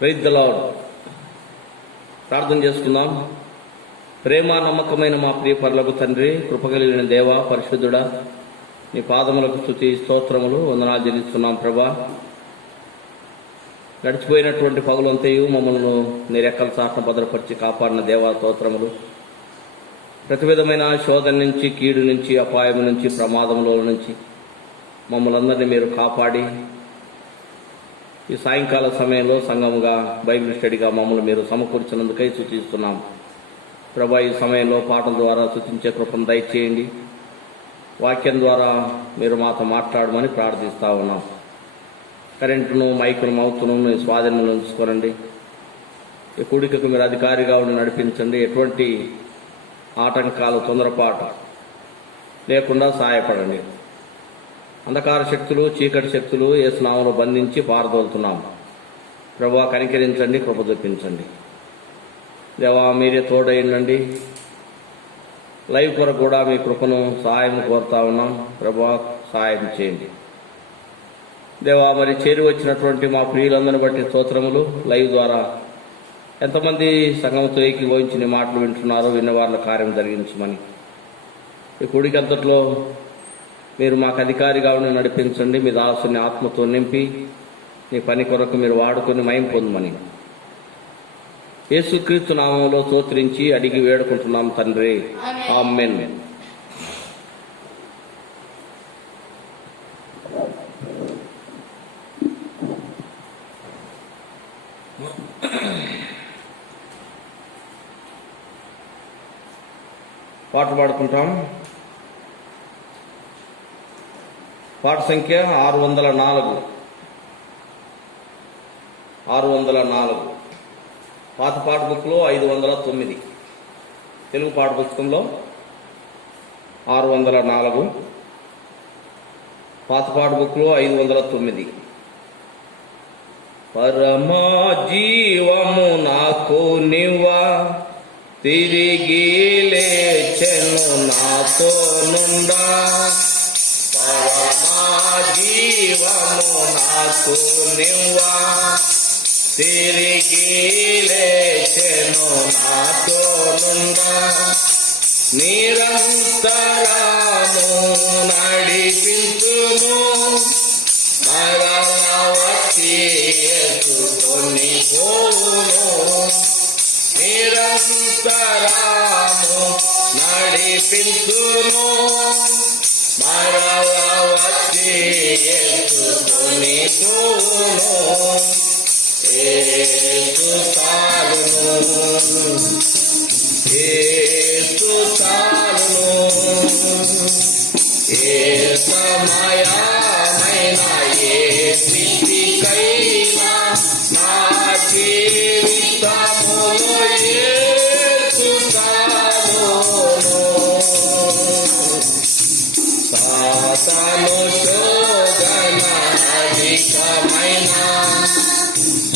Praise the lord. ప్రార్థన చేసుకుందాం. ప్రేమ నమ్మకమైన మా ప్రియ పరలోక తండ్రి, కృపగలిగిన దేవ, పరిశుద్ధుడా, నీ పాదములకు స్తుతి స్తోత్రములు వందనాలు చెల్లిస్తున్నాం ప్రభా. గడిచిపోయినటువంటి పగులంతయు మమ్మల్ని నీ రెక్కల చాటున భద్రపరిచి కాపాడిన దేవా స్తోత్రములు. ప్రతి విధమైన శోధన నుంచి, కీడు నుంచి, అపాయం నుంచి, ప్రమాదంలో నుంచి మమ్మల్ని అందరినీ మీరు కాపాడి ఈ సాయంకాల సమయంలో సంఘముగా బైబిల్ స్టడీగా మమ్మల్ని మీరు సమకూర్చినందుకై సూచిస్తున్నాం ప్రభా. ఈ సమయంలో పాటల ద్వారా సూచించే కృపను దయచేయండి. వాక్యం ద్వారా మీరు మాతో మాట్లాడమని ప్రార్థిస్తా ఉన్నాం. కరెంటును, మైకును, మౌతును మీ స్వాధీనంలో ఉంచుకోనండి. ఈ కూడికకు మీరు అధికారిగా ఉండి నడిపించండి. ఎటువంటి ఆటంకాలు, తొందరపాటు లేకుండా సహాయపడండి. అంధకార శక్తులు, చీకటి శక్తులు యేసు నామములో బంధించి పారదోలుతున్నాం ప్రభువా. కనికరించండి, కృప చూపించండి దేవా. మీరే తోడైండండి. లైవ్ కొరకు కూడా మీ కృపను, సహాయం కోరుతా ఉన్నాం ప్రభువా. సహాయం చేయండి దేవా. మరి చేరి వచ్చినటువంటి మా ప్రియులందరిని బట్టి స్తోత్రములు. లైవ్ ద్వారా ఎంతమంది సంఘంతో ఏకీభవించి నీ మాటలు వింటున్నారో విన్న వాళ్ళ కార్యం జరిగించమని ఈ కూడికంతట్లో మీరు మాకు అధికారిగా ఉండి నడిపించండి. మీ దాసుని ఆత్మతో నింపి నీ పని కొరకు మీరు వాడుకొని మహిమ పొందమని యేసుక్రీస్తు నామములో స్తోత్రించి అడిగి వేడుకుంటున్నాం తండ్రి, ఆమేన్. పాట పాడుకుంటాం. పాట సంఖ్య 604. 604 పాత పాట బుక్లో 509, తెలుగు పాట పుస్తకంలో 604, పాత పాట బుక్లో 509. పరమా జీవము నాకు నివ్వా, తిరిగి లేచెను నాతో నుండా. పరమా జీవము నాకు నివ్వా, తిరిగి లేచెను నాతో నుండా. నిరంతరము నడిపించును, మరల వచ్చి ఎత్తుకొని పోవును. నిరంతరము నడిపించును, మరల వచ్చి ఎత్తుకొని పోవును. యేసు చాలును, యేసు చాలును. ఏ సమయమైనా, ఏ స్థితికైనా నా జీవితములో యేసు చాలును. సాతాను శోధన అధికమైన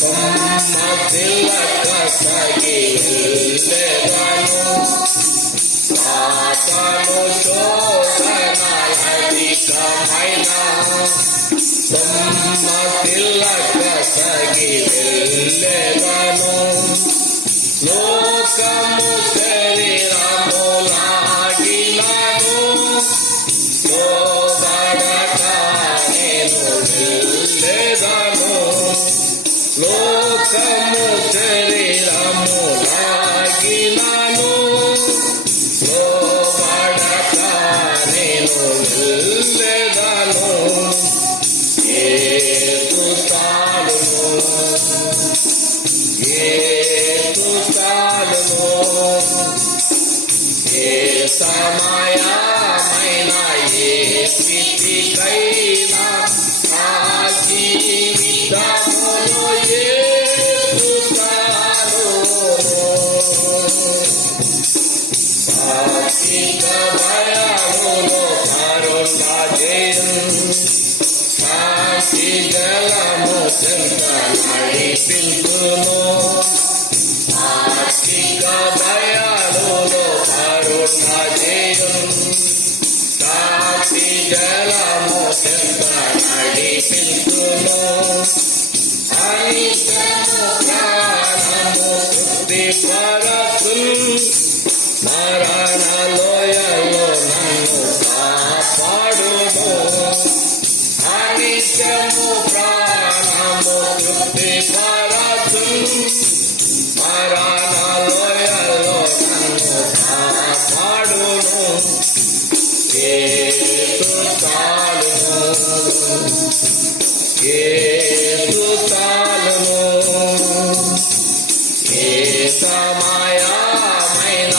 సమ్మతిల్లక సాగి వెళ్ళెదను. సాతాను శోధన అధికమైన సమ్మతిల్లక సాగి వెళ్ళెదను. లోకము శరీరములాగినను, లోబడక నేను వెళ్ళెదను. లోకము శరీరములాగినను, లోబడక నేను వెళ్ళెదను. యేసు చాలును, యేసు చాలును. ఏ సమయమైనా, ఏ స్థితికైనా నా జీవితములో యేసు చాలును. సాత్విక భయములో కరుణ జయం, శాంతి జలము చెంత నడిపించును. సాత్విక భయాలులో కరుణ జయం, శాంతి జలము చెంత నడిపించును. అనిత్యము పరచున్ మరణ లోయలో నన్ను కాపాడును అనిత్యము ప్రాణము తృప్తి పరచున్ మరణ లోయలో నన్ను కాపాడును యేసు చాలును యేసు చాలును ఏ సమయమైన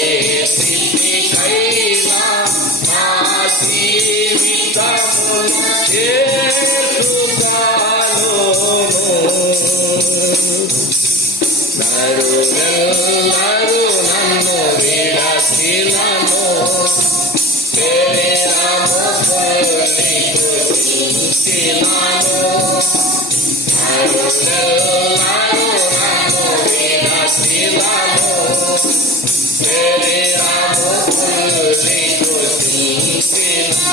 ఏ స్థితికైనా నా జీవితమును యేసు చాలును నరులెల్లరూ నన్ను విడచినను శరీరము పొల్లి కృషించినను నరులెల్లరూ నన్ను విడచినను శరీరము పొల్లి కృషించినను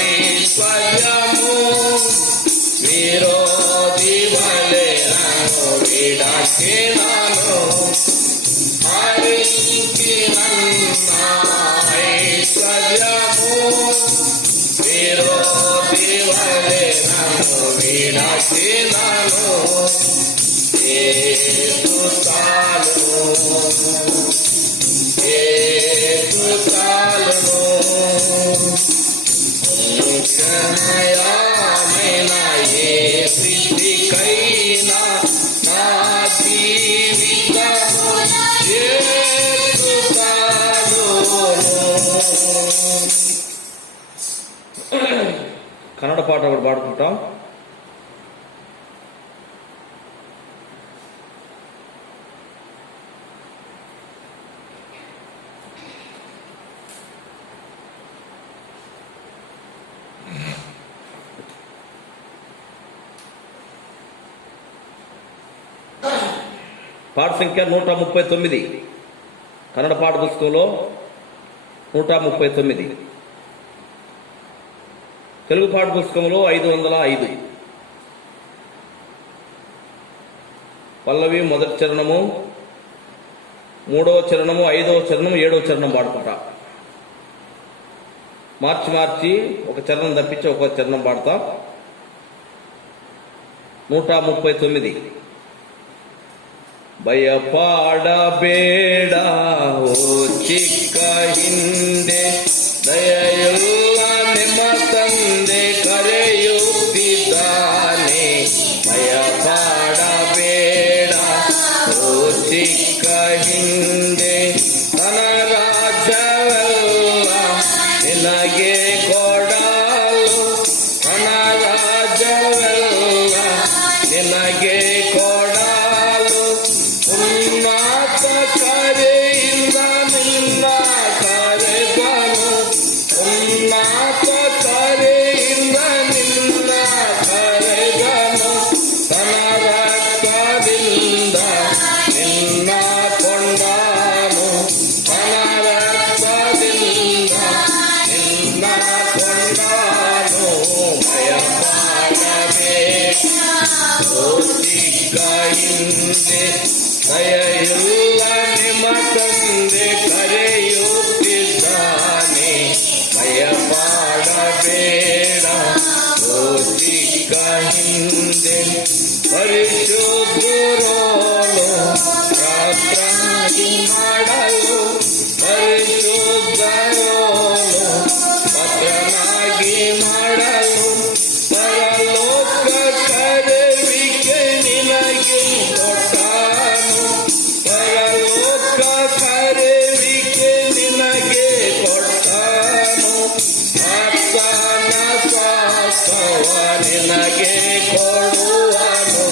ఐశ్వర్యము విరోధి వలె నన్ను విడచినను ఐశ్వర్యము విరోధి వలె నన్ను విడచినను యేసు చాలును యేసు చాలును క్షణయామైన ఏ స్థితికైనా నా జీవితము యేసు చాలును. కన్నడ పాట ఒకటి పాడుకుంటాం. పాట సంఖ్య 139 కన్నడ పాట పుస్తకంలో 139, తెలుగు పాట పుస్తకంలో 505. పల్లవి మొదటి చరణము, 3వ చరణము, 5వ చరణము, 7వ చరణం పాడుకుంటా. మార్చి ఒక చరణం తప్పించి ఒక చరణం పాడతా. 139. ಭಯಪಾಡಬೇಡ ಓ ಚಿಕ್ಕ ಹಿಂದೆ ದಯೆಯುಳ್ಳ ನಿಮ್ಮ ತಂದೆ ಕರೆಯುತ್ತಿದ್ದಾನೆ. ಭಯಪಾಡಬೇಡ ಓ ಚಿಕ್ಕ ಹಿಂದೆ ತನ್ನ ರಾಜ್ಯವೆಲ್ಲ ನಿನಗೆ ಕೊಡಲು, ತನ್ನ ರಾಜ್ಯವೆಲ್ಲ ನಿನಗೆ ಕೊಡಲು ಉನ್ನತ ಕರೆಯಿಂದ ನಿನ್ನ ಕರೆದನು, ಉನ್ನತ ಕರೆಯಿಂದ ನಿನ್ನ ಕರೆದನು, ತನ್ನ ರಕ್ತದಿಂದ ನಿನ್ನ ಕೊಂಡನು, ತನ್ನ ರಕ್ತದಿಂದ ನಿನ್ನ ಕೊಂಡನು. ಭಯಪಡಬೇಡ ಓ ಚಿಕ್ಕ ಹಿಂದೆ ದಯೆಯುಳ್ಳ ನಿಮ್ಮ ತಂದೆ ಕರೆಯುತ್ತಿದ್ದಾನೆ. ಭಯಪಡಬೇಡ ಓ ಚಿಕ್ಕ ಹಿಂದೆ ಪರಿಶುದ್ಧರೋನು ಪ್ರಾರ್ಥನೆ ಮಾಡಲು, ಪರಿಶುದ್ಧರೋನು ಪತ್ರನಾಗಿ ಮಾಡಲು, ಪರಲೋಕ ಕರೆವಿಕೆ ನಿನಗೆ ಕೊಟ್ಟನು, ಪರಲೋಕ ಕರೆವಿಕೆ ನಿನಗೆ ಕೊಟ್ಟನು, ಆತನ ಸ್ವಾಸ್ಥ್ಯವ ನಿನಗೆ ಕೊಡುವನು,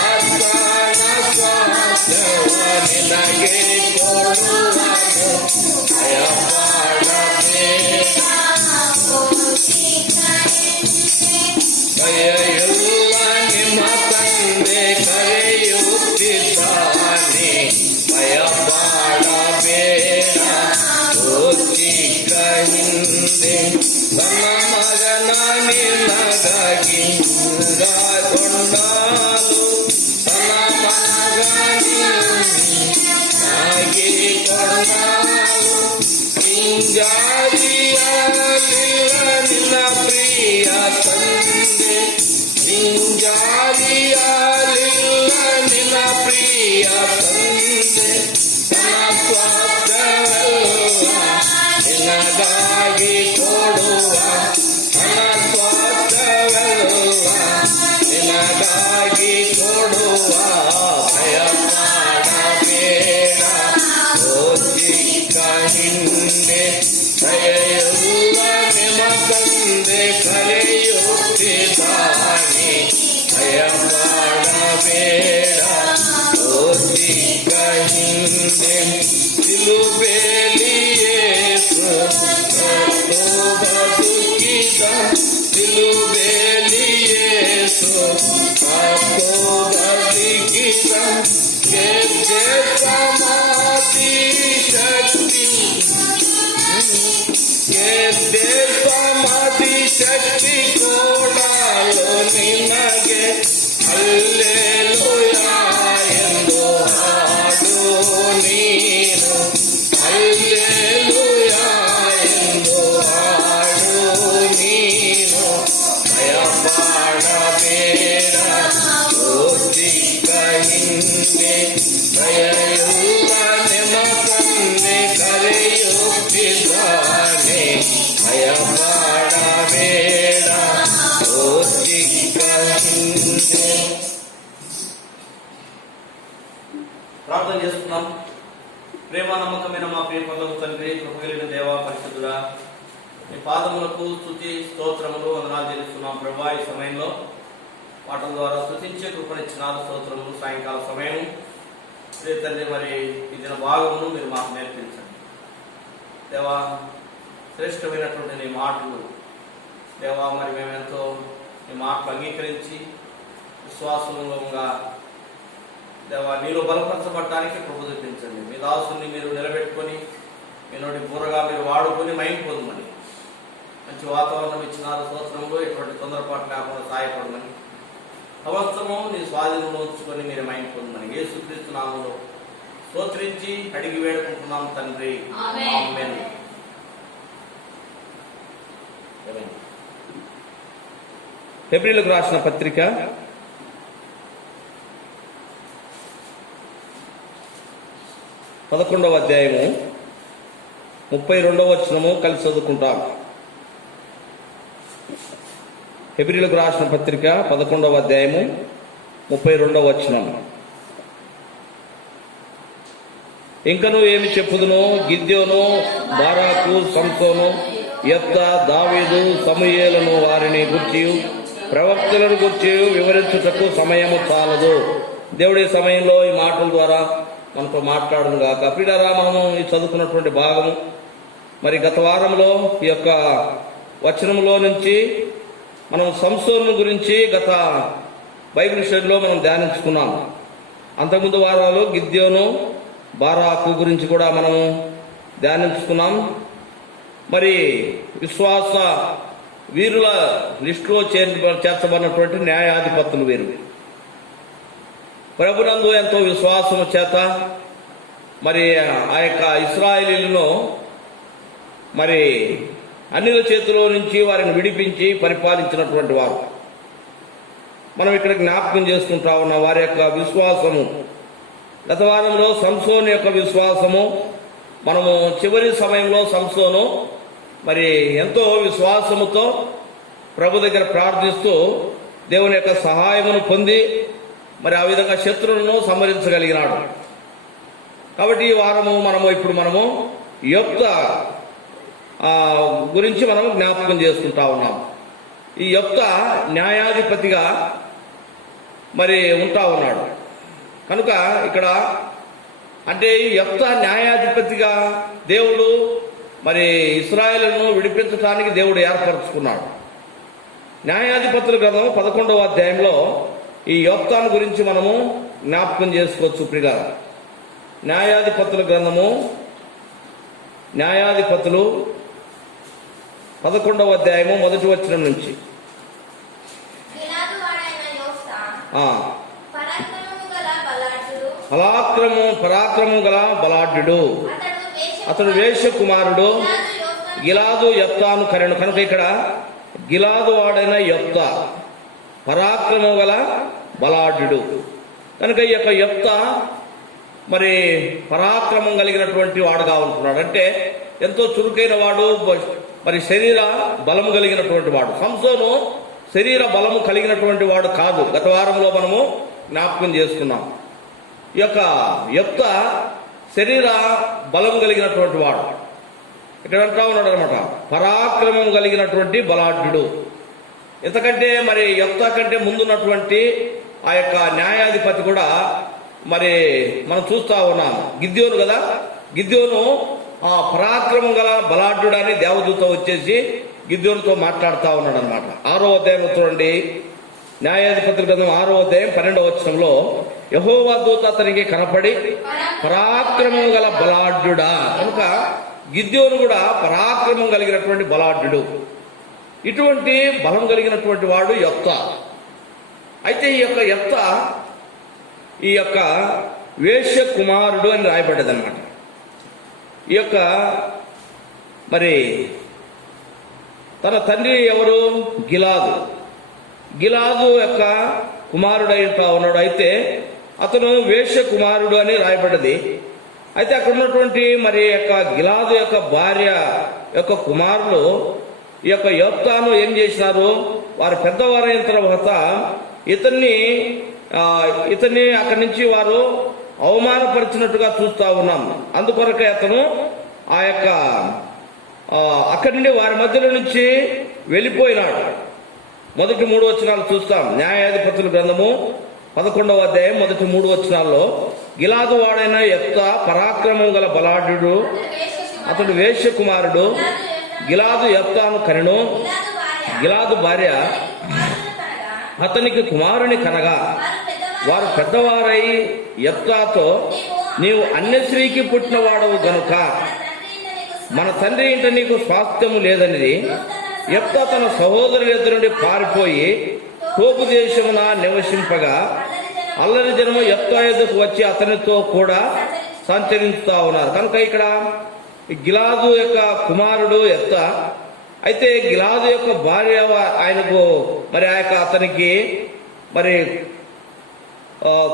ಆತನ ಸ್ವಾಸ್ಥ್ಯವ ನಿನಗೆ ಕೊಡುವನು. ಭಯಪಡಬೇಡ ದಯೆಯುಳ್ಳ ನಿಮ್ಮ ತಂದೆ ಕರೆಯುತ್ತಿದ್ದಾನೆ. ಭಯಪಡಬೇಡ ಓ ಚಿಕ್ಕ ಹಿಂದೆ ತನ್ನ ಮಗನ ನಿನಗಾಗಿ ಕೊಂಡ ಕರೆಯುತ್ತಿದ್ದಾನೆ, ಭಯಪಡಬೇಡ ಓದಿಗ ಹಿಂದೆ ಸಿಲುಬೆಲಿ ಯೇಸು ಸತ್ತು ಬದುಕಿದ, ಸಿಲುಬೆಲಿ ಯೇಸು ಸತ್ತು ಬದುಕಿದ, ಗೆದ್ದೆ ಸಮಾಧಿ ಶಕ್ತಿ, ಗೆದ್ದೆ ಸಮಾಧಿ ಶಕ್ತಿ ಕೊಡಲು ನಿನಗೆ, ಹಲ್ಲೆಲೂಯಾ ಎಂದು ಹಾಡು ನೀನು, ಹಲ್ಲೆಲೂಯಾ ಎಂದು ಹಾಡು ನೀನು, ಭಯಪಡಬೇಡ ಓದಿಗ ಹಿಂದೆ, ಭಯಯುವ ನಿಮ್ಮ ತಂದೆ ಕರೆಯುತ್ತಿದ್ದಾನೆ, ಭಯಪಡಬೇಡ ಓದಿಗ ಹಿಂದೆ. ప్రార్థన చేస్తున్నాం. ప్రేమ నమ్మకమైన మా ప్రియ పరలోక తండ్రి, కృపగలిగిన దేవా, పరిశుద్ధుడా, మీ పాదములకు స్తుతి స్తోత్రములు వందనాలు చెల్లిస్తున్నాం ప్రభువా. ఈ సమయంలో పాటల ద్వారా స్తుతించే కృపనిచ్చిన స్తోత్రములు. సాయంకాల సమయం ప్రియ తండ్రి, మరి ఈ దిన భాగమును మీరు మాకు నేర్పించండి దేవా. శ్రేష్టమైనటువంటి నీ మాటలు దేవా, మరి మేమెంతో నీ మాటలు అంగీకరించి విశ్వాసంగా దేవా నీలో బలపరచబడటానికి కృప చూపించండి. మీ దాసుని మీరు నిలబెట్టుకొని మీ నోటి పూరగా మీరు వాడుకొని మైండ్ పొందమని, మంచి వాతావరణం ఇచ్చినారు స్తోత్రంలో, ఎటువంటి తొందరపాటు లేకుండా సహాయపడమని, సమస్తము నీ స్వాధీనంలో ఉంచుకొని మీరు మైండ్ పొందమని యేసుక్రీస్తు నామములో స్తోత్రించి అడిగి వేడుకుంటున్నాం తండ్రి, ఆమేన్. హెబ్రీయులకు రాసిన పత్రిక 11వ అధ్యాయము 32వ వచనము కలిసి చదువుకుంటాం. హెబ్రీయులకు రాసిన పత్రిక 11వ అధ్యాయము 32వ వచనం. ఇంకను ఏమి చెప్పుదును, గిద్యోను, బారాకు, సంసోను, యెఫ్తా, దావీదు, సమూయేలును వారిని గూర్చి ప్రవక్తలను గూర్చి వివరించుటకు సమయము చాలదు. దేవుడి సమయంలో ఈ మాటల ద్వారా మనతో మాట్లాడును గాక. ప్రియులారా, మనము ఈ చదువుకున్నటువంటి భాగము మరి గత వారంలో ఈ యొక్క వచనంలో నుంచి మనం సంసోను గురించి గత బైబిల్ స్టడీలో మనం ధ్యానించుకున్నాం. అంతకుముందు వారాలు గిద్యోను, బారాకు గురించి కూడా మనము ధ్యానించుకున్నాం. మరి విశ్వాస వీరుల లిస్టులో చేర్చబడినటువంటి న్యాయాధిపతులు వీరు. ప్రభునందు ఎంతో విశ్వాసము చేత మరి ఆ యొక్క ఇశ్రాయేలీయులను మరి అన్యుల చేతిలో నుంచి వారిని విడిపించి పరిపాలించినటువంటి వారు. మనం ఇక్కడ జ్ఞాపకం చేసుకుంటా ఉన్న వారి యొక్క విశ్వాసము. గత వారంలో సంసోను యొక్క విశ్వాసము, మనము చివరి సమయంలో సంసోను మరి ఎంతో విశ్వాసముతో ప్రభు దగ్గర ప్రార్థిస్తూ దేవుని యొక్క సహాయమును పొంది మరి ఆ విధంగా శత్రువులను సంహరించగలిగినాడు. కాబట్టి ఈ వారము మనము యెఫ్తా గురించి మనం జ్ఞాపకం చేసుకుంటా ఉన్నాం. ఈ యెఫ్తా న్యాయాధిపతిగా మరి ఉంటా ఉన్నాడు. కనుక ఇక్కడ అంటే ఈ యెఫ్తా న్యాయాధిపతిగా దేవుడు మరి ఇశ్రాయేలును విడిపించడానికి దేవుడు ఏర్పరచుకున్నాడు. న్యాయాధిపతుల గ్రంథం 11వ అధ్యాయంలో ఈ యెఫ్తాను గురించి మనము జ్ఞాపకం చేసుకోవచ్చు. ప్రియులారా, న్యాయాధిపతుల గ్రంథము, న్యాయాధిపతులు 11వ అధ్యాయము 1వ వచనం నుంచి. పరాక్రమము గల బలాఢ్యుడు, అతడు వేష కుమారుడు, గిలాదు యెఫ్తాను కరెను. కనుక ఇక్కడ గిలాదు వాడైన యెఫ్తా పరాక్రమము గల బలాఢ్యుడు. కనుక ఈ యొక్క యెఫ్తా మరి పరాక్రమం కలిగినటువంటి వాడుగా ఉంటున్నాడు. అంటే ఎంతో చురుకైన వాడు, మరి శరీర బలము కలిగినటువంటి వాడు. సంసోను శరీర బలము కలిగినటువంటి వాడు కాదు. గత వారంలో మనము జ్ఞాపకం చేసుకున్నాం. ఈ యొక్క యెఫ్తా శరీర బలం కలిగినటువంటి వాడు. ఇక్కడ అంటా ఉన్నాడు అనమాట, పరాక్రమం కలిగినటువంటి బలాఢ్యుడు. ఇంతకంటే మరి యెఫ్తా కంటే ముందున్నటువంటి ఆ యొక్క న్యాయాధిపతి కూడా మరి మనం చూస్తా ఉన్నాం, గిద్యోను కదా. గిద్యోను ఆ పరాక్రమం గల బలాఢ్యుడు అని దేవదూత వచ్చేసి గిద్యోనుతో మాట్లాడుతూ ఉన్నాడు అనమాట. 6వ అధ్యాయం చూడండి, న్యాయాధిపతుల గ్రంథం 6వ అధ్యాయం 12వ వచనంలో, యెహోవా దూత అతనికి కనపడి పరాక్రమం గల బలాఢ్యుడా. కనుక గిద్యోను కూడా పరాక్రమం కలిగినటువంటి బలాఢ్యుడు. ఇటువంటి బలం కలిగినటువంటి వాడు యెఫ్తా. అయితే ఈ యొక్క యెఫ్తా ఈ యొక్క వేశ్య కుమారుడు అని రాయబడ్డది అనమాట. ఈ యొక్క మరి తన తండ్రి ఎవరు? గిలాదు యొక్క కుమారుడు అయితా ఉన్నాడు. అయితే అతను వేశ్య కుమారుడు అని రాయబడ్డది. అయితే అక్కడ ఉన్నటువంటి మరి యొక్క గిలాదు యొక్క భార్య యొక్క కుమారులు ఈ యొక్క యెఫ్తాను ఏం చేసినారు? వారు పెద్దవారైన తర్వాత ఇతన్ని అక్కడి నుంచి వారు అవమానపరిచినట్టుగా చూస్తా ఉన్నాం. అందుకొరకే అతను ఆ యొక్క అక్కడి నుండి వారి మధ్యలో నుంచి వెళ్ళిపోయినాడు. మొదటి 3 వచనాలు చూస్తాం. న్యాయాధిపతుల గ్రంథము 11వ అధ్యాయం మొదటి 3 వచనాల్లో, గిలాదు వాడైన యెఫ్తా పరాక్రమం గల బలాఢ్యుడు, అతడు వేశ్య కుమారుడు. గిలాదు యెఫ్తాను కనెను. గిలాదు భార్య అతనికి కుమారుని కనగా వారు పెద్దవారై యెఫ్తాతో, నీవు అన్య స్త్రీకి పుట్టిన వాడవు గనుక మన తండ్రి ఇంట నీకు స్వాస్థ్యము లేదనిది. యెఫ్తా తన సహోదరులిద్దరి నుండి పారిపోయి తోపు దేశమున నివసింపగా అల్లరి జనము యెఫ్తా ఎదుకు వచ్చి అతనితో కూడా సంచరిస్తూ ఉన్నారు. కనుక ఇక్కడ గిలాదు యొక్క కుమారుడు యెఫ్తా. అయితే గిలాదు యొక్క భార్య ఆయనకు మరి ఆ యొక్క అతనికి మరి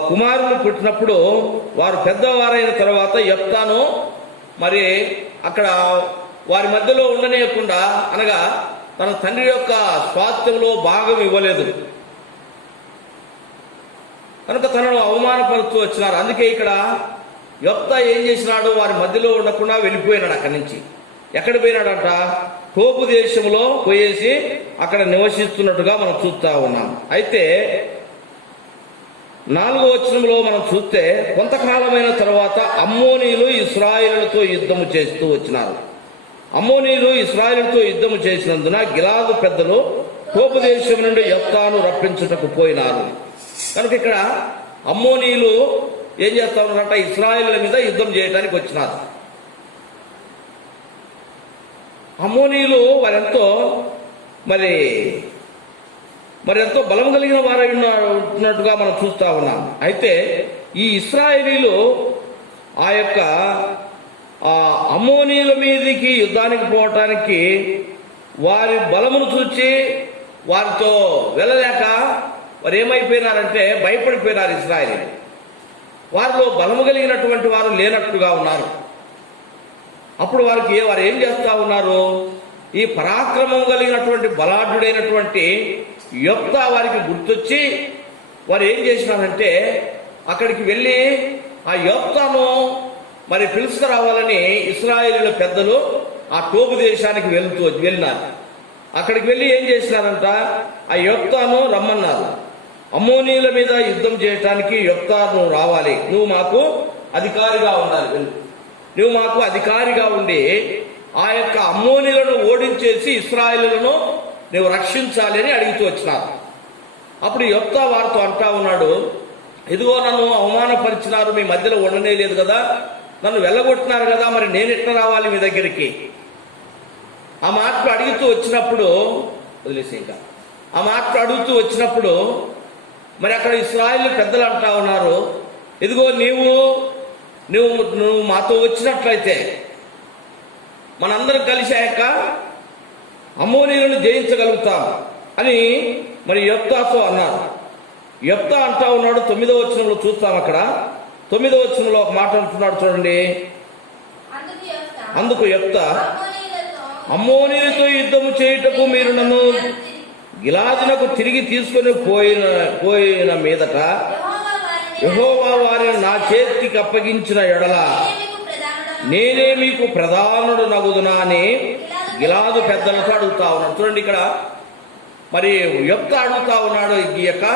కుమారులు పుట్టినప్పుడు వారు పెద్దవారైన తర్వాత యెఫ్తాను మరి అక్కడ వారి మధ్యలో ఉండనేయకుండా, అనగా తన తండ్రి యొక్క స్వాస్థ్యంలో భాగం ఇవ్వలేదు కనుక తనను అవమానపరుస్తూ వచ్చినారు. అందుకే ఇక్కడ యెఫ్తా ఏం చేసినాడు? వారి మధ్యలో ఉండకుండా వెళ్ళిపోయినాడు. అక్కడి నుంచి ఎక్కడ పోయినాడంట? తోపు దేశంలో పోయేసి అక్కడ నివసిస్తున్నట్టుగా మనం చూస్తా ఉన్నాం. అయితే 4వ వచనంలో మనం చూస్తే, కొంతకాలమైన తర్వాత అమ్మోనీయులు ఇశ్రాయేలుతో యుద్ధము చేస్తూ వచ్చినారు. అమ్మోనీయులు ఇశ్రాయేలుతో యుద్ధము చేసినందున గిలాదు పెద్దలు తోపు దేశం నుండి యెఫ్తాను రప్పించుటకు పోయినారు. కనుక ఇక్కడ అమ్మోనీయులు ఏం చేస్తా ఉన్నారంట? ఇశ్రాయేలుల మీద యుద్ధం చేయడానికి వచ్చినారు. అమ్మోనీయులు వారెంతో మరి ఎంతో బలం కలిగిన వారై ఉన్నట్టుగా మనం చూస్తా ఉన్నాం. అయితే ఈ ఇశ్రాయేలీలు ఆ యొక్క అమ్మోనీయుల మీదకి యుద్ధానికి పోవటానికి వారి బలమును చూచి వారితో వెళ్ళలేక వారు ఏమైపోయినారంటే భయపడిపోయినారు. ఇశ్రాయేలీలు వారిలో బలము కలిగినటువంటి వారు లేనట్టుగా ఉన్నారు. అప్పుడు వారు ఏం చేస్తా ఉన్నారు? ఈ పరాక్రమం కలిగినటువంటి బలాఢ్యుడైనటువంటి యెఫ్తా వారికి గుర్తొచ్చి వారు ఏం చేసినారంటే అక్కడికి వెళ్ళి ఆ యెఫ్తాను మరి పిలుచుకురావాలని ఇశ్రాయేలీయుల పెద్దలు ఆ తోపు దేశానికి వెళ్ళినారు. అక్కడికి వెళ్ళి ఏం చేసినారంట? ఆ యెఫ్తాను రమ్మన్నారు. అమ్మోనీయుల మీద యుద్ధం చేయటానికి యెఫ్తా నువ్వు రావాలి, నువ్వు మాకు అధికారిగా ఉండాలి, నువ్వు మాకు అధికారిగా ఉండి ఆ యొక్క అమ్మోనీయులను ఓడించేసి ఇశ్రాయేలులను నువ్వు రక్షించాలి అని అడుగుతూ వచ్చినారు. అప్పుడు యెఫ్తా వారితో అంటా ఉన్నాడు, ఇదిగో నన్ను అవమానపరిచినారు, మీ మధ్యలో ఉండనే లేదు కదా, నన్ను వెళ్ళగొట్టినారు కదా, మరి నేను ఎట్లా రావాలి మీ దగ్గరికి? ఆ మాటలు అడుగుతూ వచ్చినప్పుడు వదిలేసి ఇంకా ఆ మాటలు అడుగుతూ వచ్చినప్పుడు మరి అక్కడ ఇశ్రాయేలు పెద్దలు అంటా ఉన్నారు, ఇదిగో నువ్వు మాతో వచ్చినట్లయితే మనందరం కలిసి ఆ యొక్క అమ్మోనీయులను జయించగలుగుతాం అని మరి యెఫ్తాతో అన్నారు. యెఫ్తా అంటా ఉన్నాడు. 9వ వచనంలో చూస్తాం. అక్కడ 9వ వచనంలో ఒక మాట అంటున్నాడు చూడండి. అందుకు యెఫ్తా, అమ్మోనీయులతో యుద్ధము చేయుటకు మీరు నన్ను గిలాదునకు తిరిగి తీసుకొని పోయిన మీదట యెహోవా వారిని నా చేతికి అప్పగించిన ఎడల నేనే మీకు ప్రధానుడు నగుదునా అని గిలాదు పెద్దలతో అడుగుతా ఉన్నాడు. చూడండి, ఇక్కడ మరి యెఫ్తా అడుగుతా ఉన్నాడు, ఈ యొక్క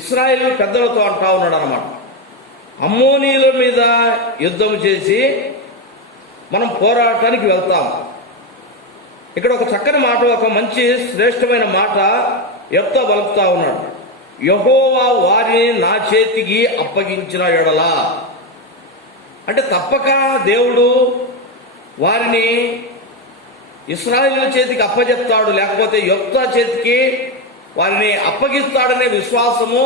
ఇశ్రాయేలు పెద్దలతో అంటా ఉన్నాడు అనమాట. అమ్మోనీయుల మీద యుద్ధం చేసి మనం పోరాటానికి వెళ్తాం. ఇక్కడ ఒక చక్కని మాట, ఒక మంచి శ్రేష్టమైన మాట యెఫ్తా పలుకుతా ఉన్నాడు. యెహోవా వారిని నా చేతికి అప్పగించిన ఎడల, అంటే తప్పక దేవుడు వారిని ఇశ్రాయేలు చేతికి అప్పచెప్తాడు, లేకపోతే యెఫ్తా చేతికి వారిని అప్పగిస్తాడనే విశ్వాసము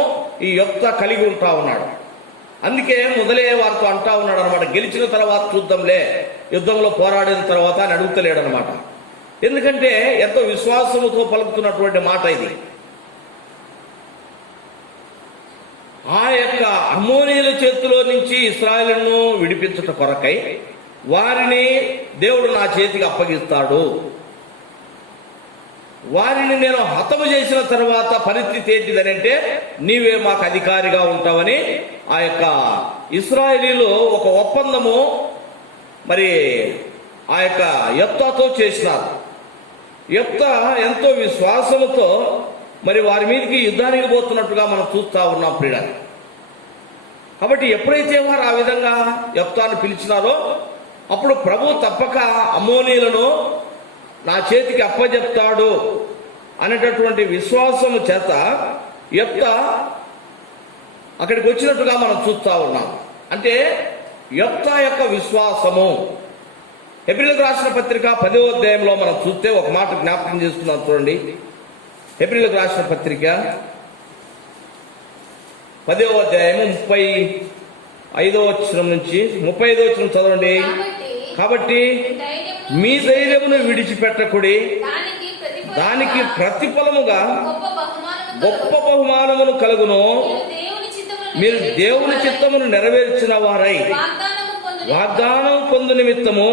ఈ యెఫ్తా కలిగి ఉంటా ఉన్నాడు. అందుకే మొదలే వారితో అంటా ఉన్నాడు అనమాట, గెలిచిన తర్వాత చూద్దాంలే, యుద్ధంలో పోరాడిన తర్వాత అని అడుగుతలేడు అనమాట. ఎందుకంటే ఎంతో విశ్వాసముతో పలుకుతున్నటువంటి మాట ఇది. ఆ యొక్క అమ్మోనీయుల చేతిలో నుంచి ఇశ్రాయేలును విడిపించుట కొరకై వారిని దేవుడు నా చేతికి అప్పగిస్తాడు, వారిని నేను హతము చేసిన తర్వాత పరిస్థితి ఏంటిదనంటే నీవే మాకు అధికారిగా ఉంటావని ఆ యొక్క ఇశ్రాయేలీలు ఒక ఒప్పందము మరి ఆ యొక్క యెఫ్తాతో చేసినారు. యెఫ్తా ఎంతో విశ్వాసముతో మరి వారి మీదకి యుద్ధానికి పోతున్నట్టుగా మనం చూస్తా ఉన్నాం ప్రియులారా. కాబట్టి ఎప్పుడైతే వారు ఆ విధంగా యెఫ్తాను పిలిచినారో అప్పుడు ప్రభు తప్పక అమ్మోనీయులను నా చేతికి అప్పచెప్తాడు అనేటటువంటి విశ్వాసము చేత యెఫ్తా అక్కడికి వచ్చినట్టుగా మనం చూస్తా ఉన్నాం. అంటే యెఫ్తా యొక్క విశ్వాసము. హెబ్రీయులకు రాసిన పత్రిక 10వ అధ్యాయంలో మనం చూస్తే ఒక మాట జ్ఞాపకం చేసుకున్నాం. చూడండి, హెబ్రీయులకు రాసిన పత్రిక 10వ అధ్యాయము 35వ వచనం నుంచి 35వ వచనం చదవండి. కాబట్టి మీ ధైర్యమును విడిచిపెట్టకుడి, దానికి ప్రతిఫలముగా గొప్ప బహుమానమును కలుగును. మీరు దేవుని చిత్తమును నెరవేర్చిన వారై వాగ్దానం పొందు నిమిత్తము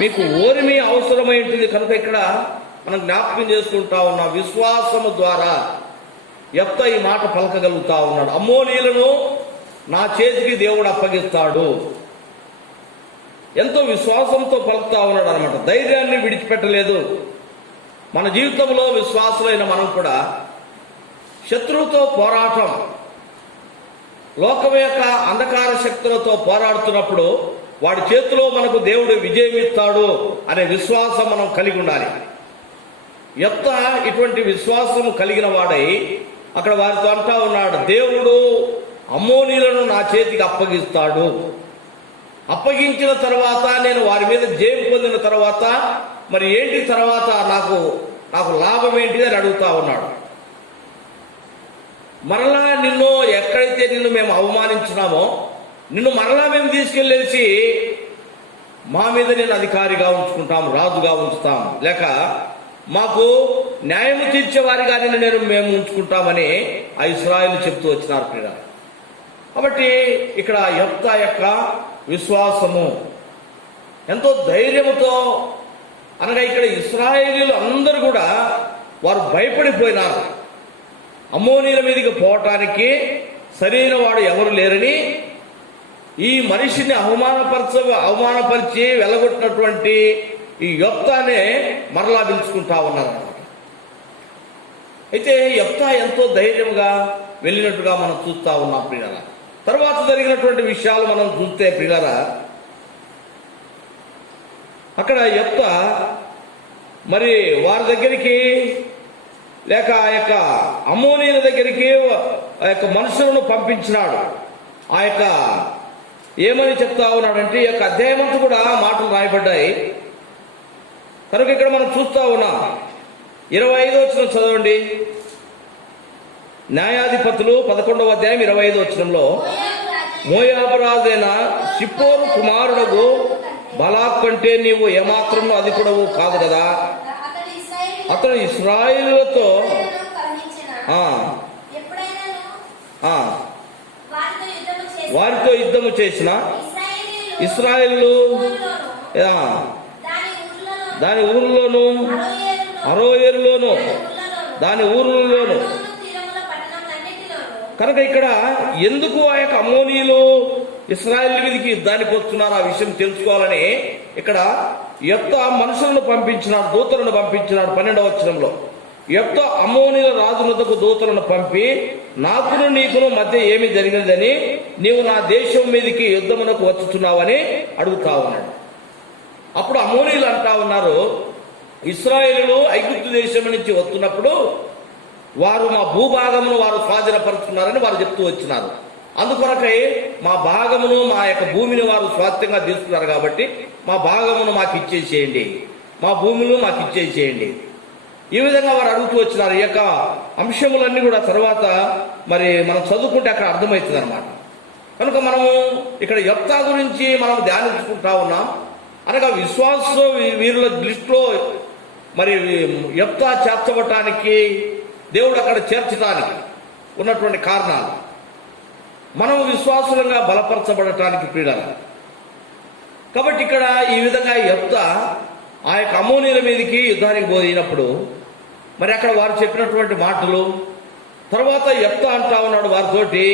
మీకు ఓరిమి అవసరమైంది. కనుక ఇక్కడ మనం జ్ఞాపకం చేసుకుంటా ఉన్న విశ్వాసము ద్వారా యెఫ్తా ఈ మాట పలకగలుగుతా ఉన్నాడు. అమ్మోనీయులను నా చేతికి దేవుడు అప్పగిస్తాడు, ఎంతో విశ్వాసంతో పలుకుతా ఉన్నాడు అనమాట. ధైర్యాన్ని విడిచిపెట్టలేదు. మన జీవితంలో విశ్వాసులైన మనం కూడా శత్రువుతో పోరాటం, లోకం యొక్క అంధకార శక్తులతో పోరాడుతున్నప్పుడు వాడి చేతిలో మనకు దేవుడు విజయం ఇస్తాడు అనే విశ్వాసం మనం కలిగి ఉండాలి. యెఫ్తా ఇటువంటి విశ్వాసం కలిగిన వాడై అక్కడ వారితో అంటా ఉన్నాడు, దేవుడు అమ్మోనీయులను నా చేతికి అప్పగిస్తాడు, అప్పగించిన తర్వాత నేను వారి మీద జయం పొందిన తర్వాత మరి ఏంటి తర్వాత నాకు లాభం ఏంటిది అని అడుగుతా ఉన్నాడు. మరలా నిన్ను ఎక్కడైతే నిన్ను మేము అవమానించినామో నిన్ను మరలా మేము తీసుకెళ్ళేసి మా మీద నేను అధికారిగా ఉంచుకుంటాం, రాజుగా ఉంచుతాం, లేక మాకు న్యాయం తీర్చే వారిగా మేము ఉంచుకుంటామని ఆ ఇశ్రాయేలు చెప్తూ వచ్చినారు ప్రియులారా. కాబట్టి ఇక్కడ యెఫ్తా యొక్క విశ్వాసము ఎంతో ధైర్యముతో, అనగా ఇక్కడ ఇశ్రాయేలీలు అందరూ కూడా వారు భయపడిపోయినారు. అమ్మోనీయుల మీదకి పోవటానికి సరైన వాడు ఎవరు లేరని ఈ మనిషిని అవమానపరిచి వెలగొట్టినటువంటి ఈ యెఫ్తానే మరలా పిలుచుకుంటా ఉన్నారన్నమాట. అయితే యెఫ్తా ఎంతో ధైర్యంగా వెళ్ళినట్టుగా మనం చూస్తా ఉన్నాం ప్రియులారా. తర్వాత జరిగినటువంటి విషయాలు మనం చూస్తే ప్రియులారా, అక్కడ యెఫ్తా మరి వారి దగ్గరికి లేక ఆ యొక్క అమ్మోనీయుల దగ్గరికి ఆ యొక్క మనుషులను పంపించినాడు. ఆ యొక్క ఏమని చెప్తా ఉన్నాడంటే ఈ యొక్క అధ్యాయమంతా కూడా మాటలు రాయబడ్డాయి. కనుక ఇక్కడ మనం చూస్తా ఉన్నాం. 25వ వచనం చదవండి. న్యాయాధిపతులు 11వ అధ్యాయం 25వ వచనంలో మోయాబు రాజైన సిప్పోరు కుమారుడగు బలాక్ కంటే నీవు ఏమాత్రం అధికుడవు కాదు కదా, అతడు ఇశ్రాయేలులతో వారితో యుద్ధము చేసిన ఇశ్రాయేలు దాని ఊర్లోను అరోయేరులోను దాని ఊర్లలోను. కనుక ఇక్కడ ఎందుకు ఆ యొక్క అమ్మోనీయులు ఇశ్రాయేల్ మీదకి యుద్ధానికి వస్తున్నారు. ఆ విషయం తెలుసుకోవాలని ఇక్కడ యెఫ్తా మనుషులను పంపించినాడు, దూతలను పంపించినాడు. 12వ వచనంలో యెఫ్తా అమ్మోనీయుల రాజునొద్దకు దూతలను పంపి, నాకును నీకును మధ్య ఏమి జరిగినదని నీవు నా దేశం మీదకి యుద్ధమునకు వచ్చుతున్నావని అడుగుతా ఉన్నాడు. అప్పుడు అమ్మోనీయులు అంటా ఉన్నారు, ఇశ్రాయేలులు ఐగుప్తు దేశం నుంచి వస్తున్నప్పుడు వారు మా భూభాగమును వారు స్వాధీనపరుచుకున్నారని వారు చెప్తూ వచ్చినారు. అందుకొరకై మా భాగమును, మా యొక్క భూమిని వారు స్వాస్థ్యంగా తీసుకున్నారు కాబట్టి మా భాగమును మాకు ఇచ్చేసేయండి, మా భూములు మాకు ఇచ్చేసేయండి. ఈ విధంగా వారు అడుగుతూ వచ్చినారు. ఈ యొక్క అంశములన్నీ కూడా తర్వాత మరి మనం చదువుకుంటే అక్కడ అర్థమవుతుంది అనమాట. కనుక మనము ఇక్కడ యెఫ్తా గురించి మనం ధ్యానించుకుంటా ఉన్నాం. అనగా విశ్వాస వీరుల దృష్టిలో మరి యెఫ్తా చేర్చబడటానికి, దేవుడు అక్కడ చేర్చడానికి ఉన్నటువంటి కారణాలు, మనం విశ్వాసులంగా బలపరచబడటానికి ప్రియులారా. కాబట్టి ఇక్కడ ఈ విధంగా యెఫ్తా ఆ యొక్క అమ్మోనీయుల మీదకి యుద్ధానికి పోయినప్పుడు మరి అక్కడ వారు చెప్పినటువంటి మాటలు, తర్వాత యెఫ్తా అంటా ఉన్నాడు వారితోటి.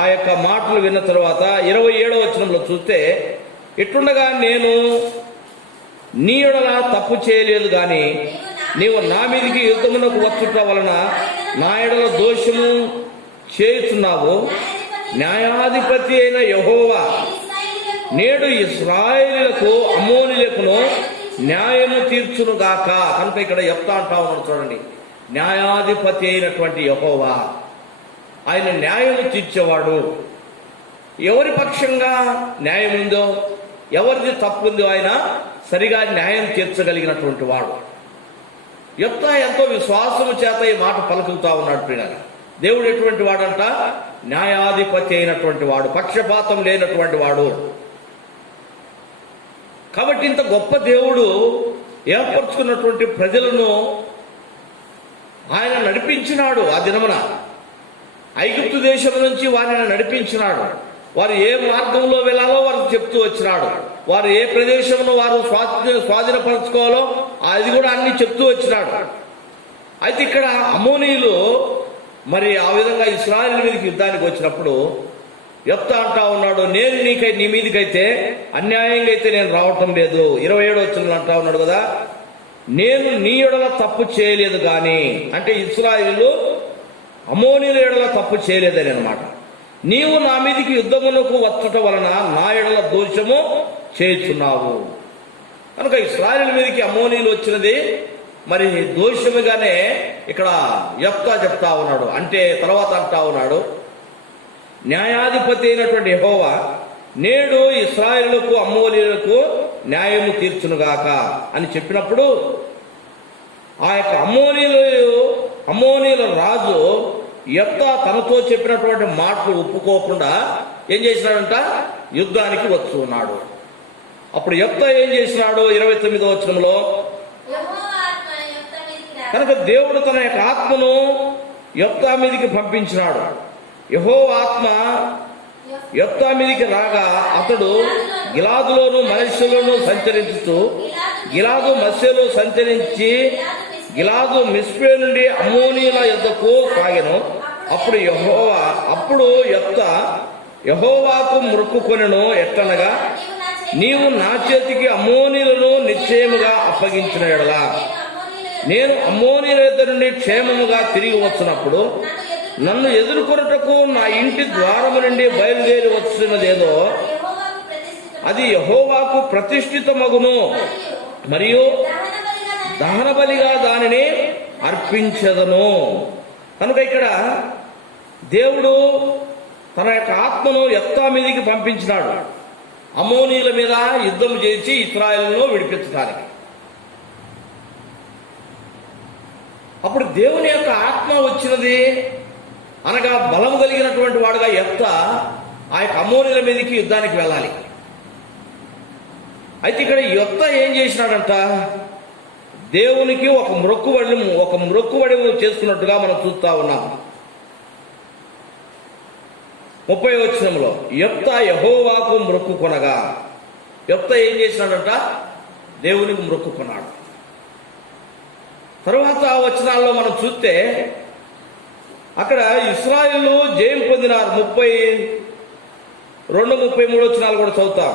ఆ యొక్క మాటలు విన్న తర్వాత 27వ వచనంలో చూస్తే, ఎట్లుండగా నేను నీ యెడల తప్పు చేయలేదు గాని నీవు నా మీదికి యుద్ధమునకు వచ్చుట వలన నా యెడల దోషము చేయుచున్నావు. న్యాయాధిపతి అయిన యెహోవా నేడు ఇశ్రాయేలులకు అమ్మోనీయులకును న్యాయము తీర్చునుగాక. కనుక ఇక్కడ యెఫ్తా అంటా ఉన్నాడు చూడండి, న్యాయాధిపతి అయినటువంటి యెహోవా, ఆయన న్యాయము తీర్చేవాడు. ఎవరి పక్షంగా న్యాయం ఉందో, ఎవరిది తప్పు ఉందో ఆయన సరిగా న్యాయం తీర్చగలిగినటువంటి వాడు. యెఫ్తా ఎంతో విశ్వాసము చేత ఈ మాట పలుకుతా ఉన్నాడు ప్రియులారా. దేవుడు ఎటువంటి వాడంట? న్యాయాధిపతి అయినటువంటి వాడు, పక్షపాతం లేనటువంటి వాడు. కాబట్టి ఇంత గొప్ప దేవుడు ఏర్పరచుకున్నటువంటి ప్రజలను ఆయన నడిపించినాడు. ఆ దినమున ఐగుప్తు దేశం నుంచి వారిని నడిపించినాడు. వారు ఏ మార్గంలో వెళ్ళాలో వారికి చెప్తూ వచ్చినాడు. వారు ఏ ప్రదేశంలో వారు స్వాధీనపరచుకోవాలో అది కూడా అన్ని చెప్తూ వచ్చినాడు. అయితే ఇక్కడ అమ్మోనీయులు మరి ఆ విధంగా ఇశ్రాయేలు మీదకి యుద్ధానికి వచ్చినప్పుడు యెఫ్తా అంటా ఉన్నాడు, నేను నీ మీదకైతే అన్యాయంగా అయితే నేను రావటం లేదు. 27వ వచనంలో అంటా ఉన్నాడు కదా, నేను నీ యెడల తప్పు చేయలేదు గాని, అంటే ఇశ్రాయేలు అమ్మోనీయుల యెడల తప్పు చేయలేదని అనమాట. నీవు నా మీదికి యుద్ధమునకు వచ్చుట వలన నా యెడల దోషము చేయుచున్నావు. కనుక ఇశ్రాయేలు మీదకి అమ్మోనీయులు వచ్చినది మరి దోషముగానే ఇక్కడ యెఫ్తా చెప్తా ఉన్నాడు. అంటే తర్వాత అంటా ఉన్నాడు, న్యాయాధిపతి అయినటువంటి యెహోవా నేడు ఇశ్రాయేలులకు అమ్మోనీయులకు న్యాయము తీర్చునుగాక అని చెప్పినప్పుడు ఆ యొక్క అమ్మోనీయుల రాజు యెఫ్తా తనతో చెప్పినటువంటి మాటలు ఒప్పుకోకుండా ఏం చేసినాడంట? యుద్ధానికి వచ్చి ఉన్నాడు. అప్పుడు యెఫ్తా ఏం చేసినాడు? 29వ వచనంలో, కనుక దేవుడు తన యొక్క ఆత్మను యెఫ్తా మీదికి పంపించినాడు. యెహోవా ఆత్మ యెఫ్తా మీదికి రాగా అతడు గిలాదులోను మనష్షెలోను సంచరించుతూ గిలాదు మస్సెలో సంచరించి గిలాదు మిస్పే నుండి అమ్మోనీయుల యొద్దకు సాగెను. అప్పుడు యెఫ్తా యెహోవాకు మొక్కుకొనెను, ఎట్లనగా నీవు నా చేతికి అమ్మోనీయులను నిశ్చయముగా అప్పగించిన యెడల నేను అమ్మోనీయుల యొద్ద నుండి క్షేమముగా తిరిగి వచ్చినప్పుడు నన్ను ఎదుర్కొనుటకు నా ఇంటి ద్వారము నుండి బయలుదేరి వస్తున్నదేదో అది యెహోవాకు ప్రతిష్ఠితమగును, మరియు దహన బలిగా దానిని అర్పించదను. కనుక ఇక్కడ దేవుడు తన యొక్క ఆత్మను యెఫ్తా మీదికి పంపించినాడు, అమ్మోనీయుల మీద యుద్ధం చేసి ఇశ్రాయేలును విడిపించడానికి. అప్పుడు దేవుని యొక్క ఆత్మ వచ్చినది అనగా బలము కలిగినటువంటి వాడుగా యెఫ్తా ఆ యొక్క అమ్మోనీయుల మీదకి యుద్ధానికి వెళ్ళాలి. అయితే ఇక్కడ యెఫ్తా ఏం చేసినాడంట? దేవునికి ఒక మ్రొక్కుబడి చేసుకున్నట్టుగా మనం చూస్తా ఉన్నాం. 30వ వచనంలో యెఫ్తా యెహోవాకు మ్రొక్కుకొనగా, యెఫ్తా ఏం చేసినాడంట? దేవునికి మ్రొక్కుకొన్నాడు. తరువాత వచనాల్లో మనం చూస్తే అక్కడ ఇశ్రాయేలు జయం పొందినారు. 2:33 కూడా చదువుతాం.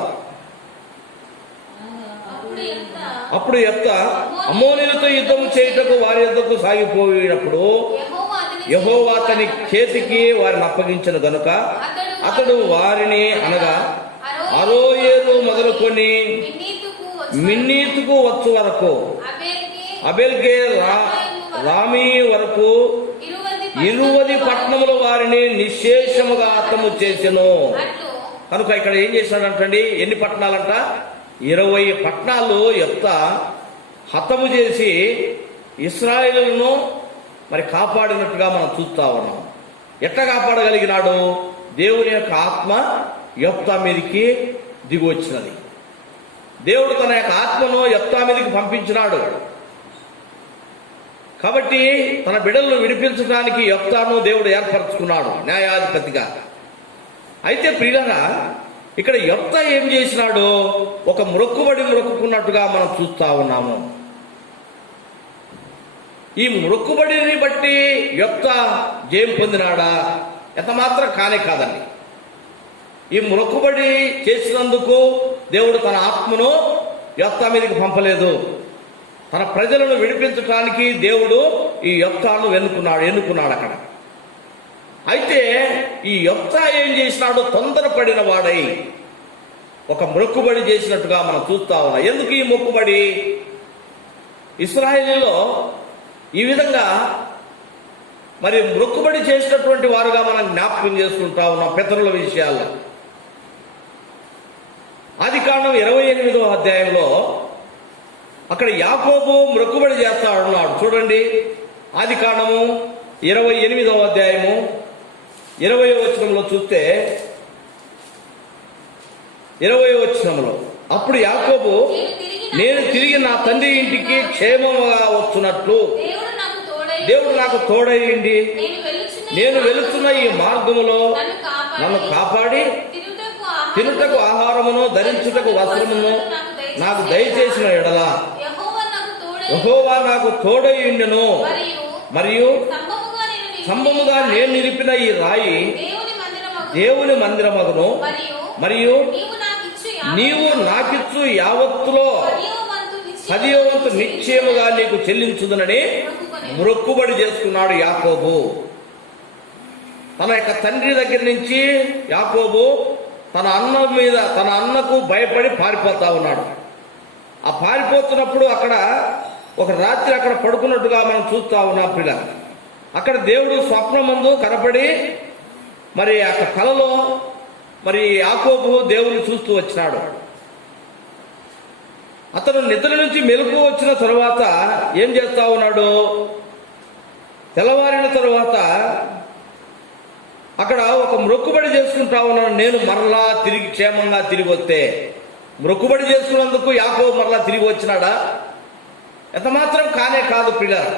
అప్పుడు యెఫ్తా అమ్మోనీయులతో యుద్ధం చేయుటకు వారి యొద్దకు సాగిపోయినప్పుడు యెహోవా అతని చేతికి వారిని అప్పగించిన గనుక అతడు వారిని అనగా అరోయేరు మొదలుకొని మిన్నీతుకు వచ్చు వరకు అబేల్కే రామీ వరకు 20 పట్టణముల వారిని నిశ్శేషముగా హతము చేసెను. కనుక ఇక్కడ ఏం చేశాడంటండి? ఎన్ని పట్టణాలంట? 20 పట్టణాలు యెఫ్తా హతము చేసి ఇశ్రాయేలును మరి కాపాడినట్టుగా మనం చూస్తా ఉన్నాం. ఎట్లా కాపాడగలిగినాడు? దేవుని యొక్క ఆత్మ యెఫ్తా మీదకి దిగి వచ్చినది. దేవుడు తన యొక్క ఆత్మను యెఫ్తా మీదకి పంపించినాడు. కాబట్టి తన బిడ్డలను విడిపించడానికి యెఫ్తాను దేవుడు ఏర్పరచుకున్నాడు న్యాయాధిపతిగా. అయితే ప్రియులారా, ఇక్కడ యెఫ్తా ఏం చేసినాడు? ఒక మొక్కుకున్నట్టుగా మనం చూస్తా ఉన్నాము. ఈ మొక్కుబడిని బట్టి యెఫ్తా జయం పొందినాడా? ఎంత మాత్రం కానే కాదండి. ఈ మొక్కుబడి చేసినందుకు దేవుడు తన ఆత్మను యెఫ్తా మీదకి పంపలేదు. తన ప్రజలను విడిపించడానికి దేవుడు ఈ యెఫ్తాను ఎన్నుకున్నాడు అక్కడ. అయితే ఈ యెఫ్తా ఏం చేసినాడు? తొందరపడిన వాడై ఒక మొక్కుబడి చేసినట్టుగా మనం చూస్తా ఉన్నాం. ఎందుకు ఈ మొక్కుబడి? ఇశ్రాయేలులో ఈ విధంగా మరి మొక్కుబడి చేసినటువంటి వారుగా మనం జ్ఞాపకం చేసుకుంటా ఉన్నాం పితరుల విషయాల్లో. ఆదికాండం 28వ అధ్యాయంలో అక్కడ యాకోబు మొక్కుబడి చేస్తా ఉన్నాడు. చూడండి, ఆదికాండము 28వ అధ్యాయము 20వ వచనంలో చూస్తే 20వ వచనంలో, అప్పుడు యాకోబు నేను తిరిగి నా తండ్రి ఇంటికి క్షేమముగా వస్తున్నట్లు దేవుడు నాకు తోడయ్యండి. నేను వెళుతున్న ఈ మార్గములో నన్ను కాపాడి తినుటకు ఆహారమును ధరించుటకు వస్త్రమును నాకు దయచేసిన ఎడల యెహోవా నాకు తోడయ్యుండెను. మరియు స్తంభముగా నేను నిలిపిన ఈ రాయి దేవుని మందిరమగును. మరియు నీవు నాకిచ్చు యావత్తులో 10వ వంతు నిశ్చయముగా నీకు చెల్లించుదునని మొక్కుబడి చేసుకున్నాడు యాకోబు. తన యొక్క తండ్రి దగ్గర నుంచి యాకోబు తన అన్నకు భయపడి పారిపోతా ఉన్నాడు. ఆ పారిపోతున్నప్పుడు అక్కడ ఒక రాత్రి అక్కడ పడుకున్నట్టుగా మనం చూస్తా ఉన్నాం పిల్ల. అక్కడ దేవుడు స్వప్నమందు కనపడి మరి ఆ కలలో మరి యాకోబు దేవుని చూస్తూ వచ్చినాడు. అతను నిద్ర నుంచి మెలకు వచ్చిన తరువాత ఏం చేస్తా ఉన్నాడు? తెల్లవారిన తరువాత అక్కడ ఒక మొక్కుబడి చేసుకుంటా ఉన్నాడు. నేను మరలా తిరిగి క్షేమంగా తిరిగి వస్తే. మొక్కుబడి చేసుకున్నందుకు యాకోబు మరలా తిరిగి వచ్చినాడా? ఎంత మాత్రం కానే కాదు పిల్లలు.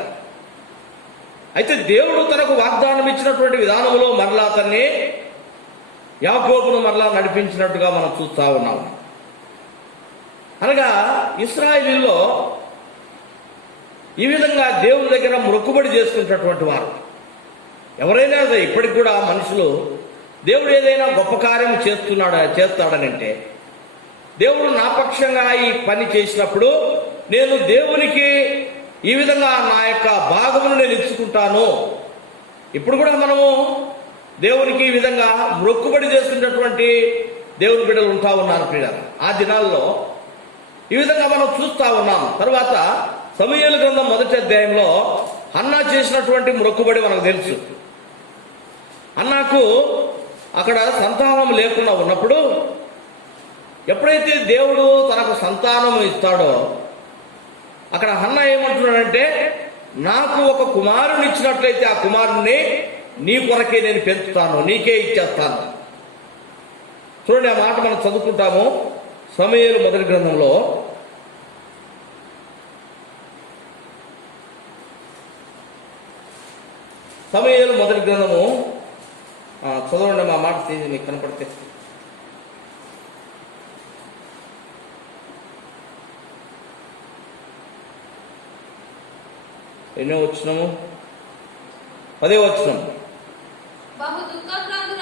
అయితే దేవుడు తనకు వాగ్దానం ఇచ్చినటువంటి విధానంలో మరలా అతన్ని యాకోబును మరలా నడిపించినట్టుగా మనం చూస్తా ఉన్నాం. అనగా ఇశ్రాయేలులో ఈ విధంగా దేవుని దగ్గర మొక్కుబడి చేసుకున్నటువంటి వారు ఎవరైనా ఇప్పటికి కూడా మనుషులు దేవుడు ఏదైనా గొప్ప కార్యం చేస్తాడనంటే, దేవుడు నా పక్షంగా ఈ పని చేసినప్పుడు నేను దేవునికి ఈ విధంగా నా యొక్క భాగమును నేను ఇచ్చుకుంటాను. ఇప్పుడు కూడా మనము దేవునికి ఈ విధంగా మొక్కుబడి చేసుకున్నటువంటి దేవుని బిడ్డలు ఉంటా ఉన్నారు ప్రియులారా. ఆ దినాల్లో ఈ విధంగా మనం చూస్తా ఉన్నాం. తర్వాత సమూయేలు గ్రంథం 1వ అధ్యాయంలో హన్నా చేసినటువంటి మొక్కుబడి మనకు తెలుసు. హన్నాకు అక్కడ సంతానం లేకుండా ఉన్నప్పుడు ఎప్పుడైతే దేవుడు తనకు సంతానం ఇస్తాడో అక్కడ హన్నా ఏమంటున్నాడంటే, నాకు ఒక కుమారుని ఇచ్చినట్లయితే ఆ కుమారుణ్ణి నీ కొరకే నేను పెంచుతాను, నీకే ఇచ్చేస్తాను. చూడండి, ఆ మాట మనం చదువుకుంటాము సమూయేలు మొదటి గ్రంథంలో. సమూయేలు మొదటి గ్రంథము చదవండి, మా మాట తీసి మీకు కనపడితే. ఎన్నో వచనము? 10వ వచనం.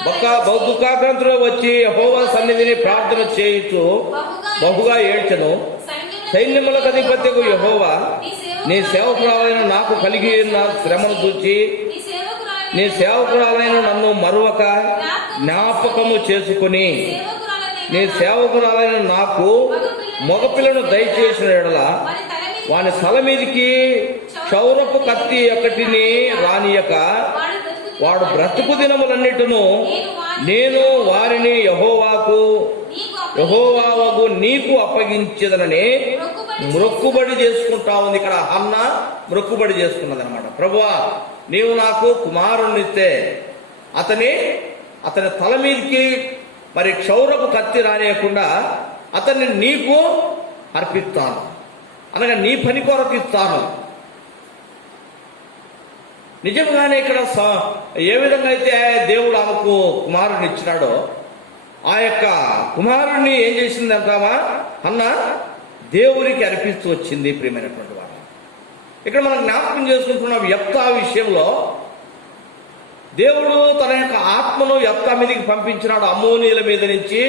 దుఃఖాక్రాంతిలో వచ్చి యెహోవా సన్నిధిని ప్రార్థన చేయుచు బహుగా ఏడ్చెను. సైన్యములకు అధిపత్యకు యెహోవా, నీ సేవకురాలైన నాకు కలిగి ఉన్న శ్రమను చూచి నీ సేవకురాలైన నన్ను మరువక జ్ఞాపకము చేసుకుని నీ సేవకురాలైన నాకు మగపిల్లను దయచేసిన ఎడల వాని తల మీదికి క్షౌరపు కత్తి ఒకటిని రానియక వాడు బ్రతుకు దినములన్నిటిను నేను వారిని యెహోవాకు నీకు అప్పగించదనని మొక్కుబడి చేసుకుంటా ఉంది. ఇక్కడ హన్న మొక్కుబడి చేసుకున్నది అనమాట. ప్రభువా, నీవు నాకు కుమారుణ్ణిస్తే అతని తల మీదకి మరి క్షౌరపు కత్తి రానియకుండా అతన్ని నీకు అర్పిస్తాను, అనగా నీ పని కొరకు ఇస్తాను. నిజంగానే ఇక్కడ ఏ విధంగా అయితే దేవుడు ఆమెకు కుమారుని ఇచ్చినాడో ఆ యొక్క కుమారుణ్ణి ఏం చేసింది అంటామా అన్న దేవునికి అర్పిస్తూ వచ్చింది. ప్రియమైనటువంటి వాడు, ఇక్కడ మనం జ్ఞాపకం చేసుకుంటున్నాం యెఫ్తా విషయంలో దేవుడు తన యొక్క ఆత్మను యెఫ్తా మీదకి పంపించినాడు. అమ్మోనీయుల మీద నుంచి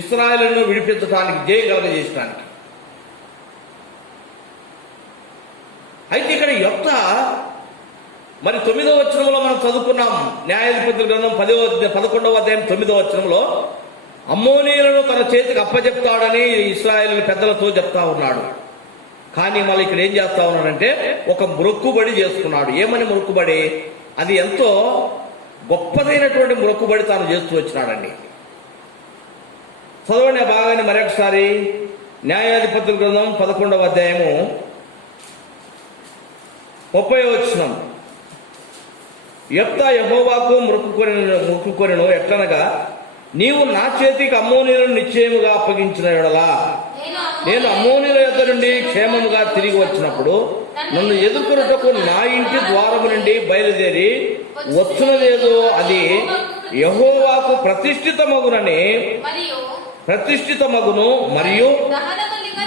ఇశ్రాయేలును విడిపించడానికి, జయం కలగజేయడానికి. అయితే ఇక్కడ యెఫ్తా మరి 9వ వచనంలో మనం చదువుకున్నాం. న్యాయాధిపతుల గ్రంథం 11వ అధ్యాయం 9వ వచనంలో అమ్మోనీయులను తన చేతికి అప్పచెప్తాడని ఇశ్రాయేలు పెద్దలతో చెప్తా ఉన్నాడు. కానీ మళ్ళీ ఇక్కడ ఏం చేస్తా ఉన్నాడంటే ఒక మొక్కుబడి చేసుకున్నాడు. ఏమని మొక్కుబడి? అది ఎంతో గొప్పదైనటువంటి మొక్కుబడి తాను చేస్తూ వచ్చినాడండి. చదవండి ఆ భాగాన్ని మరొకసారి. న్యాయాధిపతుల గ్రంథం 11వ అధ్యాయము 30వ వచనం. యెఫ్తా యెహోవాకు మొక్కుకొనెను ఎట్లనగా, నీవు నా చేతికి అమ్మోనీయులను నిశ్చయముగా అప్పగించిన యెడల నేను అమ్మోనీయుల యొద్ద నుండి క్షేమముగా తిరిగి వచ్చినప్పుడు నన్ను ఎదుర్కొనుటకు నా ఇంటి ద్వారము నుండి బయలుదేరి వచ్చునదేదో అది యెహోవాకు ప్రతిష్ఠితమగును మరియు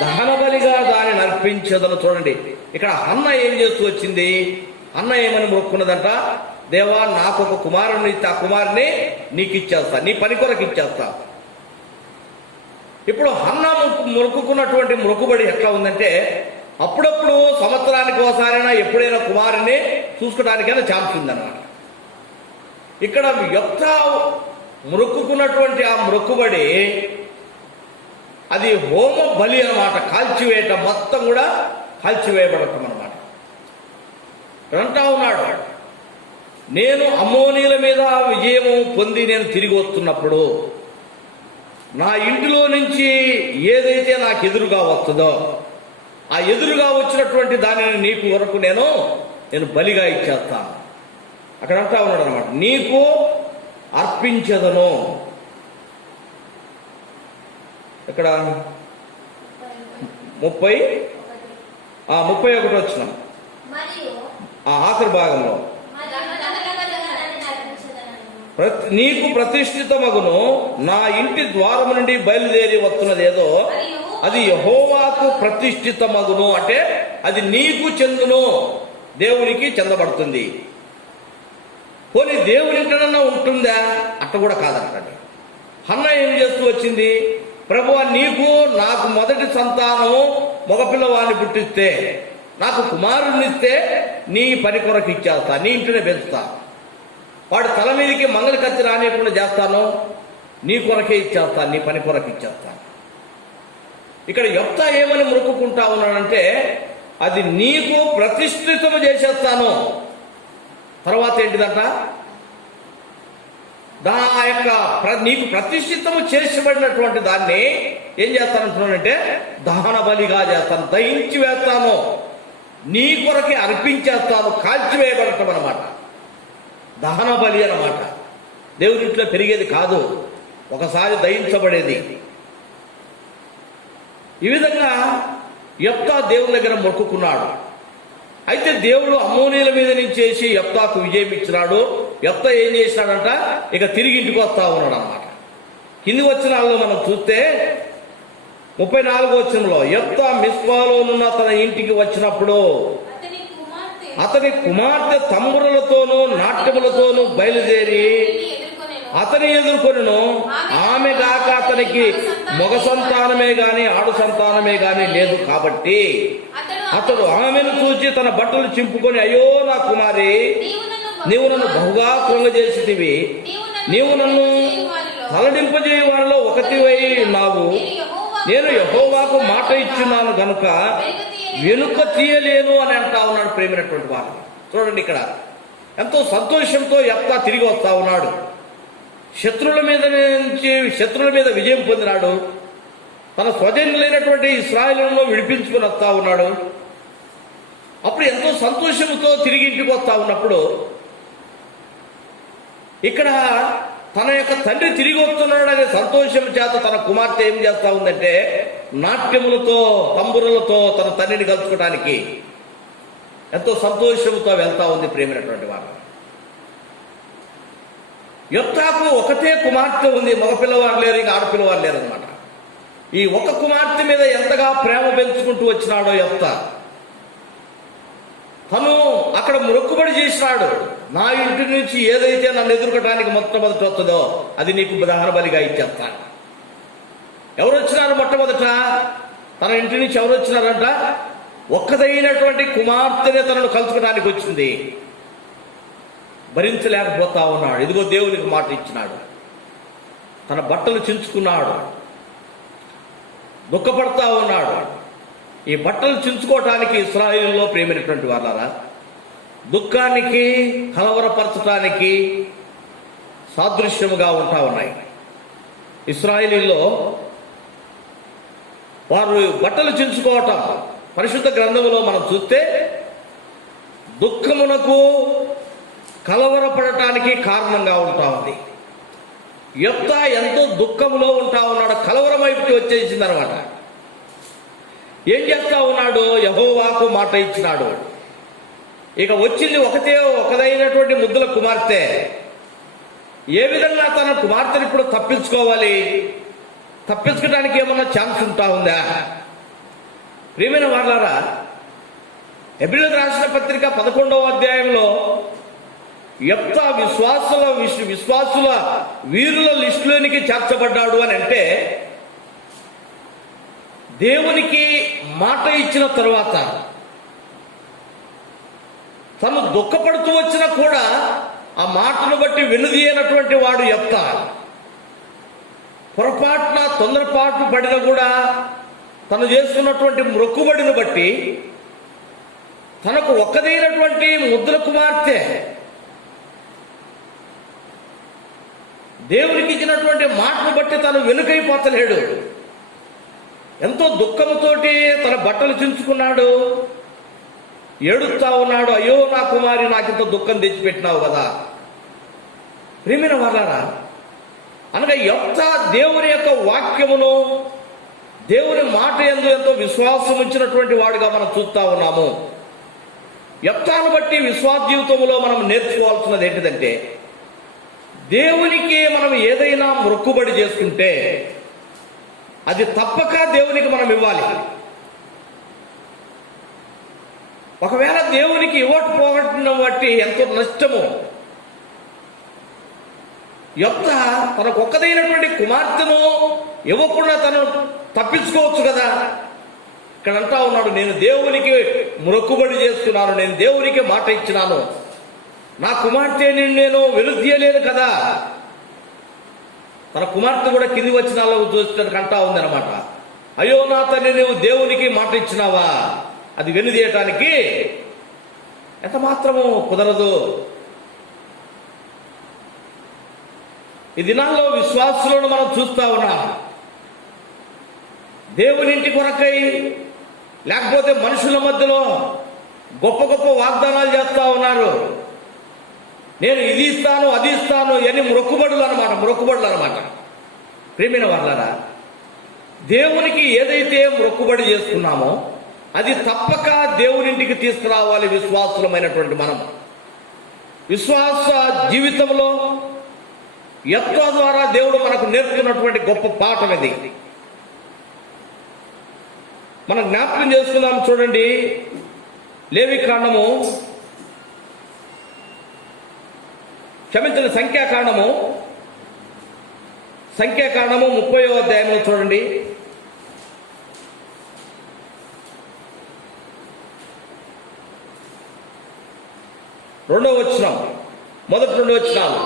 దహన బలిగా దానిని అర్పించదను. చూడండి, ఇక్కడ హన్న ఏం చేస్తూ వచ్చింది? అన్న ఏమని మొక్కున్నదంట? దేవా, నాకు ఒక కుమారుని ఇస్తే ఆ కుమారుని నీకు ఇచ్చేస్తా, నీ పని కొరకు ఇచ్చేస్తా. ఇప్పుడు హన్న మొక్కుకున్నటువంటి మొక్కుబడి ఎట్లా ఉందంటే, అప్పుడప్పుడు సంవత్సరానికి ఒకసారైనా ఎప్పుడైనా కుమారుని చూసుకోవడానికైనా ఛాన్స్ ఉందన్నమాట. ఇక్కడ యెఫ్తా మొక్కుకున్నటువంటి ఆ మొక్కుబడి అది హోమ బలి అన్నమాట. కాల్చివేయటం, మొత్తం కూడా కాల్చివేయబడటం అన్నమాట. అంటా ఉన్నాడు, నేను అమ్మోనీయుల మీద విజయము పొంది నేను తిరిగి వస్తున్నప్పుడు నా ఇంటిలో నుంచి ఏదైతే నాకు ఎదురుగా వస్తుందో ఆ ఎదురుగా వచ్చినటువంటి దానిని నీకు వరకు నేను బలిగా ఇచ్చేస్తాను. అక్కడ అంటా ఉన్నాడు అనమాట, నీకు అర్పించదను. ఇక్కడ 31 వచ్చిన ఆఖరి భాగంలో నీకు ప్రతిష్ఠితమగును నా ఇంటి ద్వారము నుండి బయలుదేరి వస్తున్నది ఏదో అది యెహోవాకు ప్రతిష్ఠితమగును. అంటే అది నీకు చెందును, దేవునికి చెందబడుతుంది. పోనీ దేవుని ఇంటనన్నా ఉంటుందా? అట్ట కూడా కాదంటండి. హన్న ఏం చేస్తూ వచ్చింది? ప్రభువా, నాకు మొదటి సంతానము మగపిల్లవాడిని పుట్టిస్తే, నాకు కుమారునిస్తే నీ పని కొరకు ఇచ్చేస్తా, నీ ఇంటినే పెంచుతా, వాడి తల మీదకి మంగళ కత్తి రానియకుండా చేస్తాను, నీ కొరకే ఇచ్చేస్తాను, నీ పని కొరకు ఇచ్చేస్తాను. ఇక్కడ యెఫ్తా ఏమని మొక్కుకుంటా ఉన్నాడంటే, అది నీకు ప్రతిష్ఠితము చేసేస్తాను. తర్వాత ఏంటిదంట? ఆ యొక్క నీకు ప్రతిష్ఠితము చేసబడినటువంటి దాన్ని ఏం చేస్తానంటున్నానంటే దహన బలిగా చేస్తాను, దహించి వేస్తాను, నీ కొరకే అర్పించేస్తాను. కాల్చివేయబడటం అన్నమాట, దహన బలి అన్నమాట. దేవుని ఇంట్లో పెరిగేది కాదు, ఒకసారి దహించబడేది. ఈ విధంగా యెఫ్తా దేవుని దగ్గర మొక్కుకున్నాడు. అయితే దేవుడు అమ్మోనీయుల మీద నుంచి చేసి యెఫ్తాకు విజయం ఇచ్చినాడు. యెఫ్తా ఏం చేసినాడంట? ఇక తిరిగి ఇంటికి వస్తా ఉన్నాడు అన్నమాట. కింది వచనాల్లో మనం చూస్తే 34వ వచనంలో, యెఫ్తా మిస్పాలోనున్న తన ఇంటికి వచ్చినప్పుడు అతని కుమార్తె తంబురలతోనూ నాట్యములతోనూ బయలుదేరి అతని ఎదుర్కొనును. ఆమె గాక అతనికి మగ సంతానమే గాని ఆడు సంతానమే గాని లేదు. కాబట్టి అతడు ఆమెను చూచి తన బట్టలు చింపుకొని, అయ్యో నా కుమారి, నీవు నన్ను బహుగా కృంగజేసితివి. నీవు నన్ను తలడింపజేయ వారిలో ఒకటివై ఉన్నావు. నేను యెహోవాకు మాట ఇచ్చున్నాను గనుక వెనుక తీయలేను అని అంటా ఉన్నాడు. ప్రేమైనటువంటి వారు చూడండి, ఇక్కడ ఎంతో సంతోషంతో యెఫ్తా తిరిగి వస్తా ఉన్నాడు. శత్రువుల మీద విజయం పొందినాడు. తన స్వజనులైనటువంటి ఇశ్రాయేలును విడిపించుకుని వస్తా ఉన్నాడు. అప్పుడు ఎంతో సంతోషంతో తిరిగి ఇంటికి వస్తా ఉన్నప్పుడు ఇక్కడ తన యొక్క తండ్రి తిరిగి వస్తున్నాడు అనే సంతోషం చేత తన కుమార్తె ఏం చేస్తా ఉందంటే, నాట్యములతో తంబురులతో తన తండ్రిని కలుసుకోవడానికి ఎంతో సంతోషంతో వెళ్తా ఉంది. ప్రేమైనటువంటి వారు, యెఫ్తాకు ఒకటే కుమార్తె ఉంది. మగపిల్లవారు లేరు, ఇంకా ఆడపిల్లవారు లేరు అనమాట. ఈ ఒక కుమార్తె మీద ఎంతగా ప్రేమ పెంచుకుంటూ వచ్చినాడో యెఫ్తా. తను అక్కడ మొక్కుబడి చేసినాడు, నా ఇంటి నుంచి ఏదైతే నన్ను ఎదుర్కోవడానికి మొట్టమొదటి వస్తుందో అది నీకు దహన బలిగా ఇచ్చేస్తాను. ఎవరు వచ్చినారు మొట్టమొదట? తన ఇంటి నుంచి ఎవరు వచ్చినారంట? ఒక్కదైనటువంటి కుమార్తెనే తనను కలుసుకోవడానికి వచ్చింది. భరించలేకపోతా ఉన్నాడు. ఇదిగో దేవునికి మాట ఇచ్చినాడు. తన బట్టలు చించుకున్నాడు, దుఃఖపడతా ఉన్నాడు. ఈ బట్టలు చించుకోవటానికి ఇశ్రాయేలులో ప్రేమైనటువంటి వాళ్ళారా, దుఃఖానికి కలవరపరచటానికి సాదృశ్యముగా ఉంటా ఉన్నాయి. ఇశ్రాయేలీలో వారు బట్టలు చించుకోవటం పరిశుద్ధ గ్రంథములో మనం చూస్తే దుఃఖమునకు కలవరపడటానికి కారణంగా ఉంటా ఉంది. యెఫ్తా ఎంతో దుఃఖములో ఉంటా ఉన్నాడు. కలవరం వైపుకి వచ్చేసింది అనమాట. ఏం చేస్తా ఉన్నాడు? యెహోవాకు మాట ఇచ్చినాడు. ఇక వచ్చింది ఒకదైనటువంటి ముద్దుల కుమార్తె. ఏ విధంగా తన కుమార్తెను ఇప్పుడు తప్పించుకోవాలి? తప్పించుకోవడానికి ఏమన్నా ఛాన్స్ ఉంటా ఉందా? ప్రియమైన వాళ్ళారా, హెబ్రీయులకు రాసిన పత్రిక 11వ అధ్యాయంలో యెఫ్తా విశ్వాసుల వీరుల లిస్టులోనికి చేర్చబడ్డాడు అని అంటే, దేవునికి మాట ఇచ్చిన తరువాత తను దుఃఖపడుతూ వచ్చినా కూడా ఆ మాటను బట్టి వెనుదీయనటువంటి వాడు యెఫ్తా. పొరపాటున తొందరపాటు పడిన కూడా తను చేసుకున్నటువంటి మొక్కుబడిని బట్టి తనకు ఒక్కదైనటువంటి ముద్దుల కుమార్తె దేవునికి ఇచ్చినటువంటి మాటను బట్టి తను వెనుకైపోతలేడు. ఎంతో దుఃఖముతోటి తన బట్టలు చించుకున్నాడు, ఏడుస్తా ఉన్నాడు. అయ్యో నా కుమారి, నాకింత దుఃఖం తెచ్చిపెట్టినావు కదా. ప్రియమైన వాళ్ళారా, అనగా యెఫ్తా దేవుని యొక్క వాక్యమును, దేవుని మాట యందు ఎంతో విశ్వాసం ఉంచినటువంటి వాడిగా మనం చూస్తా ఉన్నాము. యెఫ్తాను బట్టి విశ్వాస జీవితంలో మనం నేర్చుకోవాల్సినది ఏంటిదంటే, దేవునికి మనం ఏదైనా మొక్కుబడి చేసుకుంటే అది తప్పక దేవునికి మనం ఇవ్వాలి. ఒకవేళ దేవునికి ఇవ్వకపోవడం బట్టి ఎంతో నష్టము. యెఫ్తా తనకు ఒక్కదైనటువంటి కుమార్తెను ఇవ్వకుండా తను తప్పించుకోవచ్చు కదా. ఇక్కడ అంటా ఉన్నాడు, నేను దేవునికి మొక్కుబడి చేస్తున్నాను, నేను దేవునికి మాట ఇచ్చినాను, నా కుమార్తెని నేను వెనుదీయలేను కదా. తన కుమార్తె కూడా కింది వచ్చిన చూస్తానికి అంటా ఉందన్నమాట. అయ్యో నా తండ్రి, నువ్వు దేవునికి మాట ఇచ్చినావా, అది వెనుదీయటానికి ఎంత మాత్రము కుదరదు. ఈ దినాల్లో విశ్వాసులను మనం చూస్తా ఉన్నాం. దేవుని ఇంటి కొరకై లేకపోతే మనుషుల మధ్యలో గొప్ప గొప్ప వాగ్దానాలు చేస్తా ఉన్నారు. నేను ఇది ఇస్తాను, అది ఇస్తాను అని మొక్కుబడులు అనమాట. ప్రియమైన వాళ్ళారా, దేవునికి ఏదైతే మొక్కుబడి చేసుకున్నామో అది తప్పక దేవునింటికి తీసుకురావాలి. విశ్వాసులమైనటువంటి మనం విశ్వాస జీవితంలో యెఫ్తా ద్వారా దేవుడు మనకు నేర్పుతున్నటువంటి గొప్ప పాఠం ఇది. మనం జ్ఞాపకం చేసుకుందాం. చూడండి, లేవికాండము, సంఖ్యాకాండము సంఖ్యాకాండము 30వ అధ్యాయంలో చూడండి. రెండవ వచనం, మొదటి 2 వచనాలు.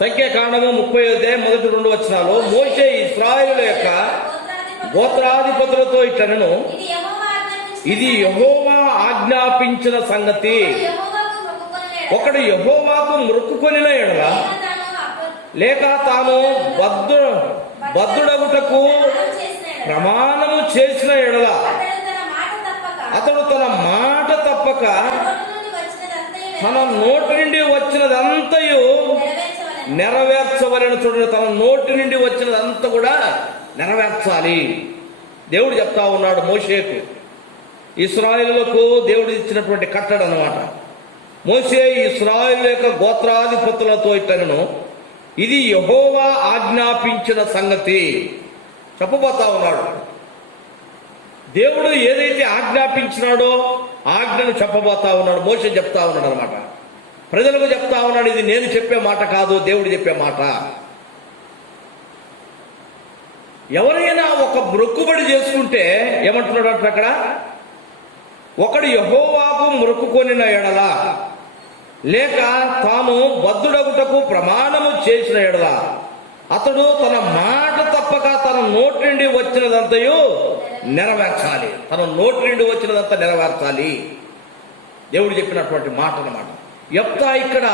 సంఖ్యాకాండము 30వ అధ్యాయం మొదటి 2 వచనాలు. మోషే ఇశ్రాయేలుల యొక్క గోత్రాధిపతులతో ఇట్లనెను, ఇది యెహోవా ఆజ్ఞాపించిన సంగతి. ఒకడు యెహోవాకు మొక్కుకొనిన ఎడల లేక తాను బద్ధుడగుటకు ప్రమాణము చేసిన ఎడల అతడు తన మాట తప్పక తన నోటి నుండి వచ్చినదంతయు నెరవేర్చవలని. చూడండి, తన నోటి నుండి వచ్చినదంతా కూడా నెరవేర్చాలి. దేవుడు చెప్తా ఉన్నాడు మోషేకు, ఇశ్రాయేలులకు దేవుడు ఇచ్చినటువంటి కట్టడ అన్నమాట. మోషే ఇశ్రాయేలు యొక్క గోత్రాధిపతులతో ఇట్లనెను, ఇది యెహోవా ఆజ్ఞాపించిన సంగతి చెప్పబోతా ఉన్నాడు. దేవుడు ఏదైతే ఆజ్ఞాపించినాడో ఆజ్ఞను చెప్పబోతా ఉన్నాడు. మోషే చెప్తా ఉన్నాడు అనమాట, ప్రజలకు చెప్తా ఉన్నాడు, ఇది నేను చెప్పే మాట కాదు, దేవుడు చెప్పే మాట. ఎవరైనా ఒక మొక్కుబడి చేసుకుంటే ఏమంటున్నాడు అంటే అక్కడ, ఒకడు యెహోవాకు మొక్కుకొనిన ఎడల లేక తాను బద్ధుడగుటకు ప్రమాణము చేసిన ఎడల అతడు తన మాట తప్పక తన నోటి నుండి వచ్చినదంతయు నెరవేర్చాలి. తన నోటి నుండి వచ్చినదంతా నెరవేర్చాలి. దేవుడు చెప్పినటువంటి మాట అన్నమాట. యెఫ్తా ఇక్కడ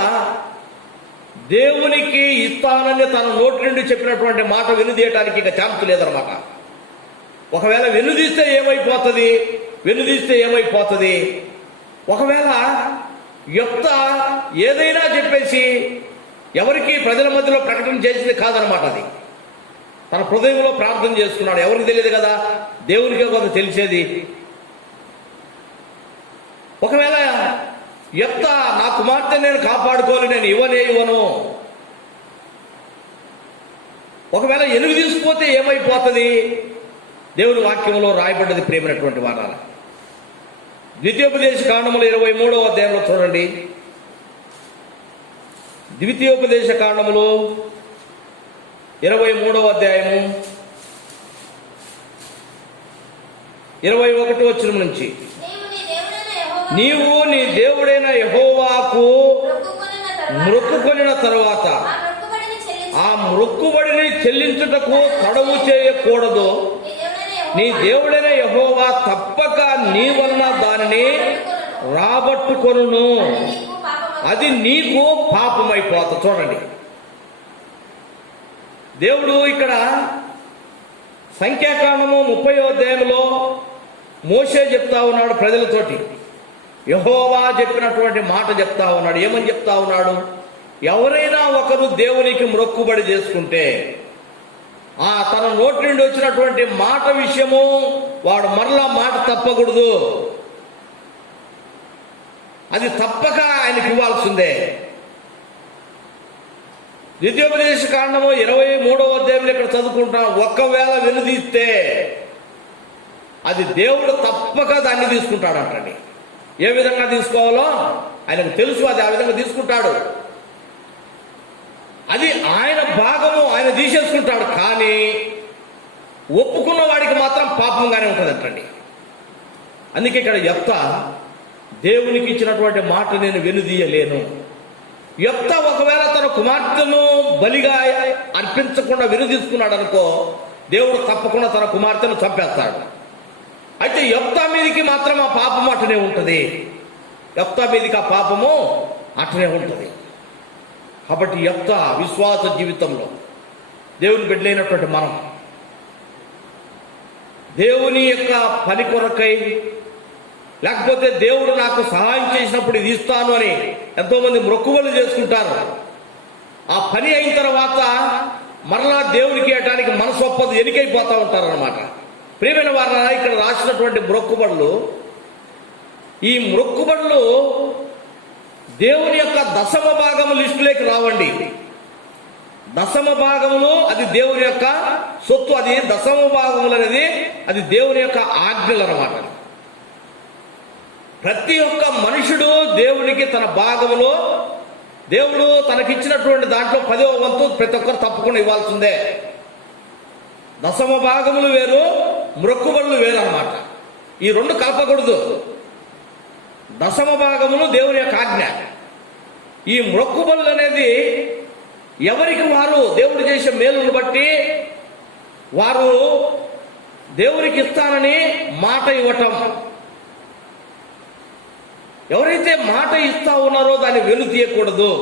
దేవునికి ఇస్తానని తన నోటి నుండి చెప్పినటువంటి మాట వెనుదీయటానికి ఇక ఛాన్స్ లేదనమాట. ఒకవేళ వెనుదీస్తే ఏమైపోతుంది? ఒకవేళ యెఫ్తా ఏదైనా చెప్పేసి ఎవరికి ప్రజల మధ్యలో ప్రకటన చేసింది కాదనమాట. అది తన హృదయంలో ప్రార్థన చేసుకున్నాడు. ఎవరికి తెలియదు కదా, దేవునికే కొంత తెలిసేది. ఒకవేళ యెఫ్తా నా కుమార్తె నేను కాపాడుకోవాలి, నేను ఇవ్వను, ఒకవేళ ఎలుగు తీసుకుపోతే ఏమైపోతుంది? దేవుని వాక్యంలో రాయబడ్డది ప్రేమైనటువంటి వారాల. ద్వితీయోపదేశ కాండములు 23వ అధ్యాయంలో చూడండి. ద్వితీయోపదేశ కాండములు 23వ అధ్యాయము 21వ వచనం నుంచి, నీవు నీ దేవుడైన యెహోవాకు మొక్కుకొనిన తరువాత ఆ మొక్కుబడిని చెల్లించుటకు తడవు చేయకూడదు. నీ దేవుడైన యెహోవా తప్పక నీ వలన దానిని రాబట్టుకొనును, అది నీకు పాపమైపోతుంది. చూడండి, దేవుడు ఇక్కడ సంఖ్యాకాండము 30వ అధ్యాయంలో మోషే చెప్తా ఉన్నాడు ప్రజలతోటి. యెహోవా చెప్పినటువంటి మాట చెప్తా ఉన్నాడు. ఏమని చెప్తా ఉన్నాడు? ఎవరైనా ఒకరు దేవునికి మొక్కుబడి చేసుకుంటే తన నోటి నుండి వచ్చినటువంటి మాట విషయము వాడు మరలా మాట తప్పకూడదు. అది తప్పక ఆయనకి ఇవ్వాల్సిందే. ద్వితీయోపదేశ కాండము 23వ అధ్యాయంలో ఇక్కడ చదువుకుంటాం. ఒక్కవేళ వెనుదీస్తే అది దేవుడు తప్పక దాన్ని తీసుకుంటాడంటండి. ఏ విధంగా తీసుకోవాలో ఆయనకు తెలుసు, అది ఆ విధంగా తీసుకుంటాడు. అది ఆయన భాగము, ఆయన తీసేసుకుంటాడు. కానీ ఒప్పుకున్న వాడికి మాత్రం పాపంగానే ఉంటుందంటండి. అందుకే ఇక్కడ యెఫ్తా దేవునికి ఇచ్చినటువంటి మాట నేను వెనుదీయలేను. యెఫ్తా ఒకవేళ తన కుమార్తెను బలిగా అర్పించకుండా వెనుదీసుకున్నాడు అనుకో, దేవుడు తప్పకుండా తన కుమార్తెను చంపేస్తాడు. అయితే యెఫ్తా మీదికి మాత్రం ఆ పాపం అటనే ఉంటుంది. యెఫ్తా మీదికి ఆ పాపము అటనే ఉంటుంది. కాబట్టి యెఫ్తా విశ్వాస జీవితంలో దేవుని బిడ్డలైనటువంటి మనం దేవుని యొక్క పని కొరకై, లేకపోతే దేవుడు నాకు సహాయం చేసినప్పుడు ఇది ఇస్తాను అని ఎంతో మంది మొక్కుబడులు చేసుకుంటారు. ఆ పని అయిన తర్వాత మరలా దేవునికి ఇవ్వటానికి మనసు ఒప్పదు, ఎనికైపోతా ఉంటారన్నమాట. ప్రియమైన వారు, ఇక్కడ రాసినటువంటి మొక్కుబడులు, ఈ మొక్కుబడులు దేవుని యొక్క దశమ భాగము లిస్టులోకి రావండి. దశమ భాగములు అది దేవుని యొక్క సొత్తు. అది దశమ భాగములు అనేది అది దేవుని యొక్క ఆజ్ఞలు అన్నమాట. ప్రతి ఒక్క మనుషుడు దేవునికి తన భాగములో దేవుడు తనకిచ్చినటువంటి దాంట్లో 10వ వంతు ప్రతి ఒక్కరు తప్పకుండా ఇవ్వాల్సిందే. దశమ భాగములు వేరు, మ్రొక్కుబడులు వేరు అన్నమాట. ఈ రెండు కలపకూడదు. దశమ భాగములు దేవుని యొక్క ఆజ్ఞ. ఈ మ్రొక్కుబడులు అనేది ఎవరికి వారు దేవుడు చేసే మేలును బట్టి వారు దేవునికి ఇస్తానని మాట ఇవ్వటం. ఎవరైతే మాట ఇస్తా ఉన్నారో దాన్ని వెనుతీయకూడదు.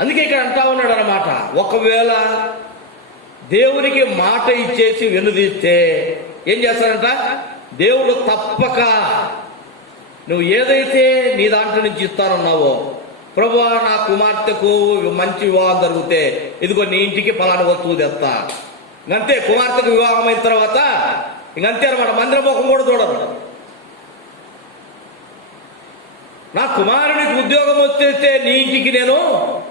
అందుకే ఇక్కడ అంటా ఉన్నాడు అన్నమాట, ఒకవేళ దేవునికి మాట ఇచ్చేసి వెనుదీస్తే ఏం చేస్తారంట, దేవుడు తప్పక నువ్వు ఏదైతే నీ దాంట్లో నుంచి ఇస్తానన్నావో, ప్రభువా నా కుమార్తెకు మంచి వివాహం జరిగితే ఇదిగో నీ ఇంటికి ఫలానా వస్తువు తెస్తా. ఇంకంతే, కుమార్తెకు వివాహం అయిన తర్వాత ఇంకంతే అనమాట, మందిర ముఖం కూడా చూడరు. నా కుమారునికి ఉద్యోగం వచ్చేస్తే నీ ఇంటికి నేను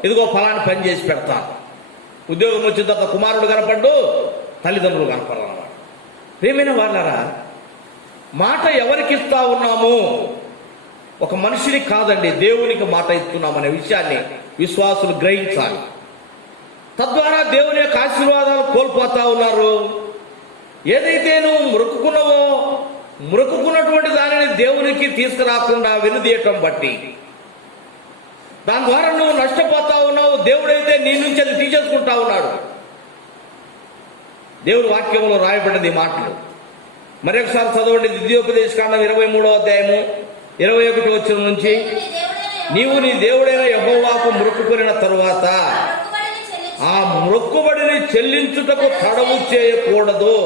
ఇదిగో ఫలాన్ని పని చేసి పెడతాను. ఉద్యోగం వచ్చిన తర్వాత కుమారుడు కనపడ్డు, తల్లిదండ్రులు కనపడాలన్నమాట. ప్రియమైన వాళ్ళారా, మాట ఎవరికి ఇస్తా ఉన్నాము? ఒక మనిషిని కాదండి, దేవునికి మాట ఇస్తున్నామనే విషయాన్ని విశ్వాసులు గ్రహించాలి. తద్వారా దేవుని యొక్క ఆశీర్వాదాలు కోల్పోతా ఉన్నారు. ఏదైతే నువ్వు మొక్కుకున్నటువంటి దానిని దేవునికి తీసుకురాకుండా వెనుదీయటం బట్టి దాని ద్వారా నువ్వు నష్టపోతా ఉన్నావు. దేవుడైతే నీ నుంచి అది తీసేసుకుంటా ఉన్నాడు. దేవుని వాక్యంలో రాయబడినది మాటలు మరొకసారి చదవండి. ద్వితీయోపదేశకాండం 23వ అధ్యాయము 21వ వచనం నుంచి, నీవు నీ దేవుడైన యెహోవాకు మొక్కుకొనిన తరువాత ఆ మొక్కుబడిని చెల్లించుటకు తడవు చేయకూడదు.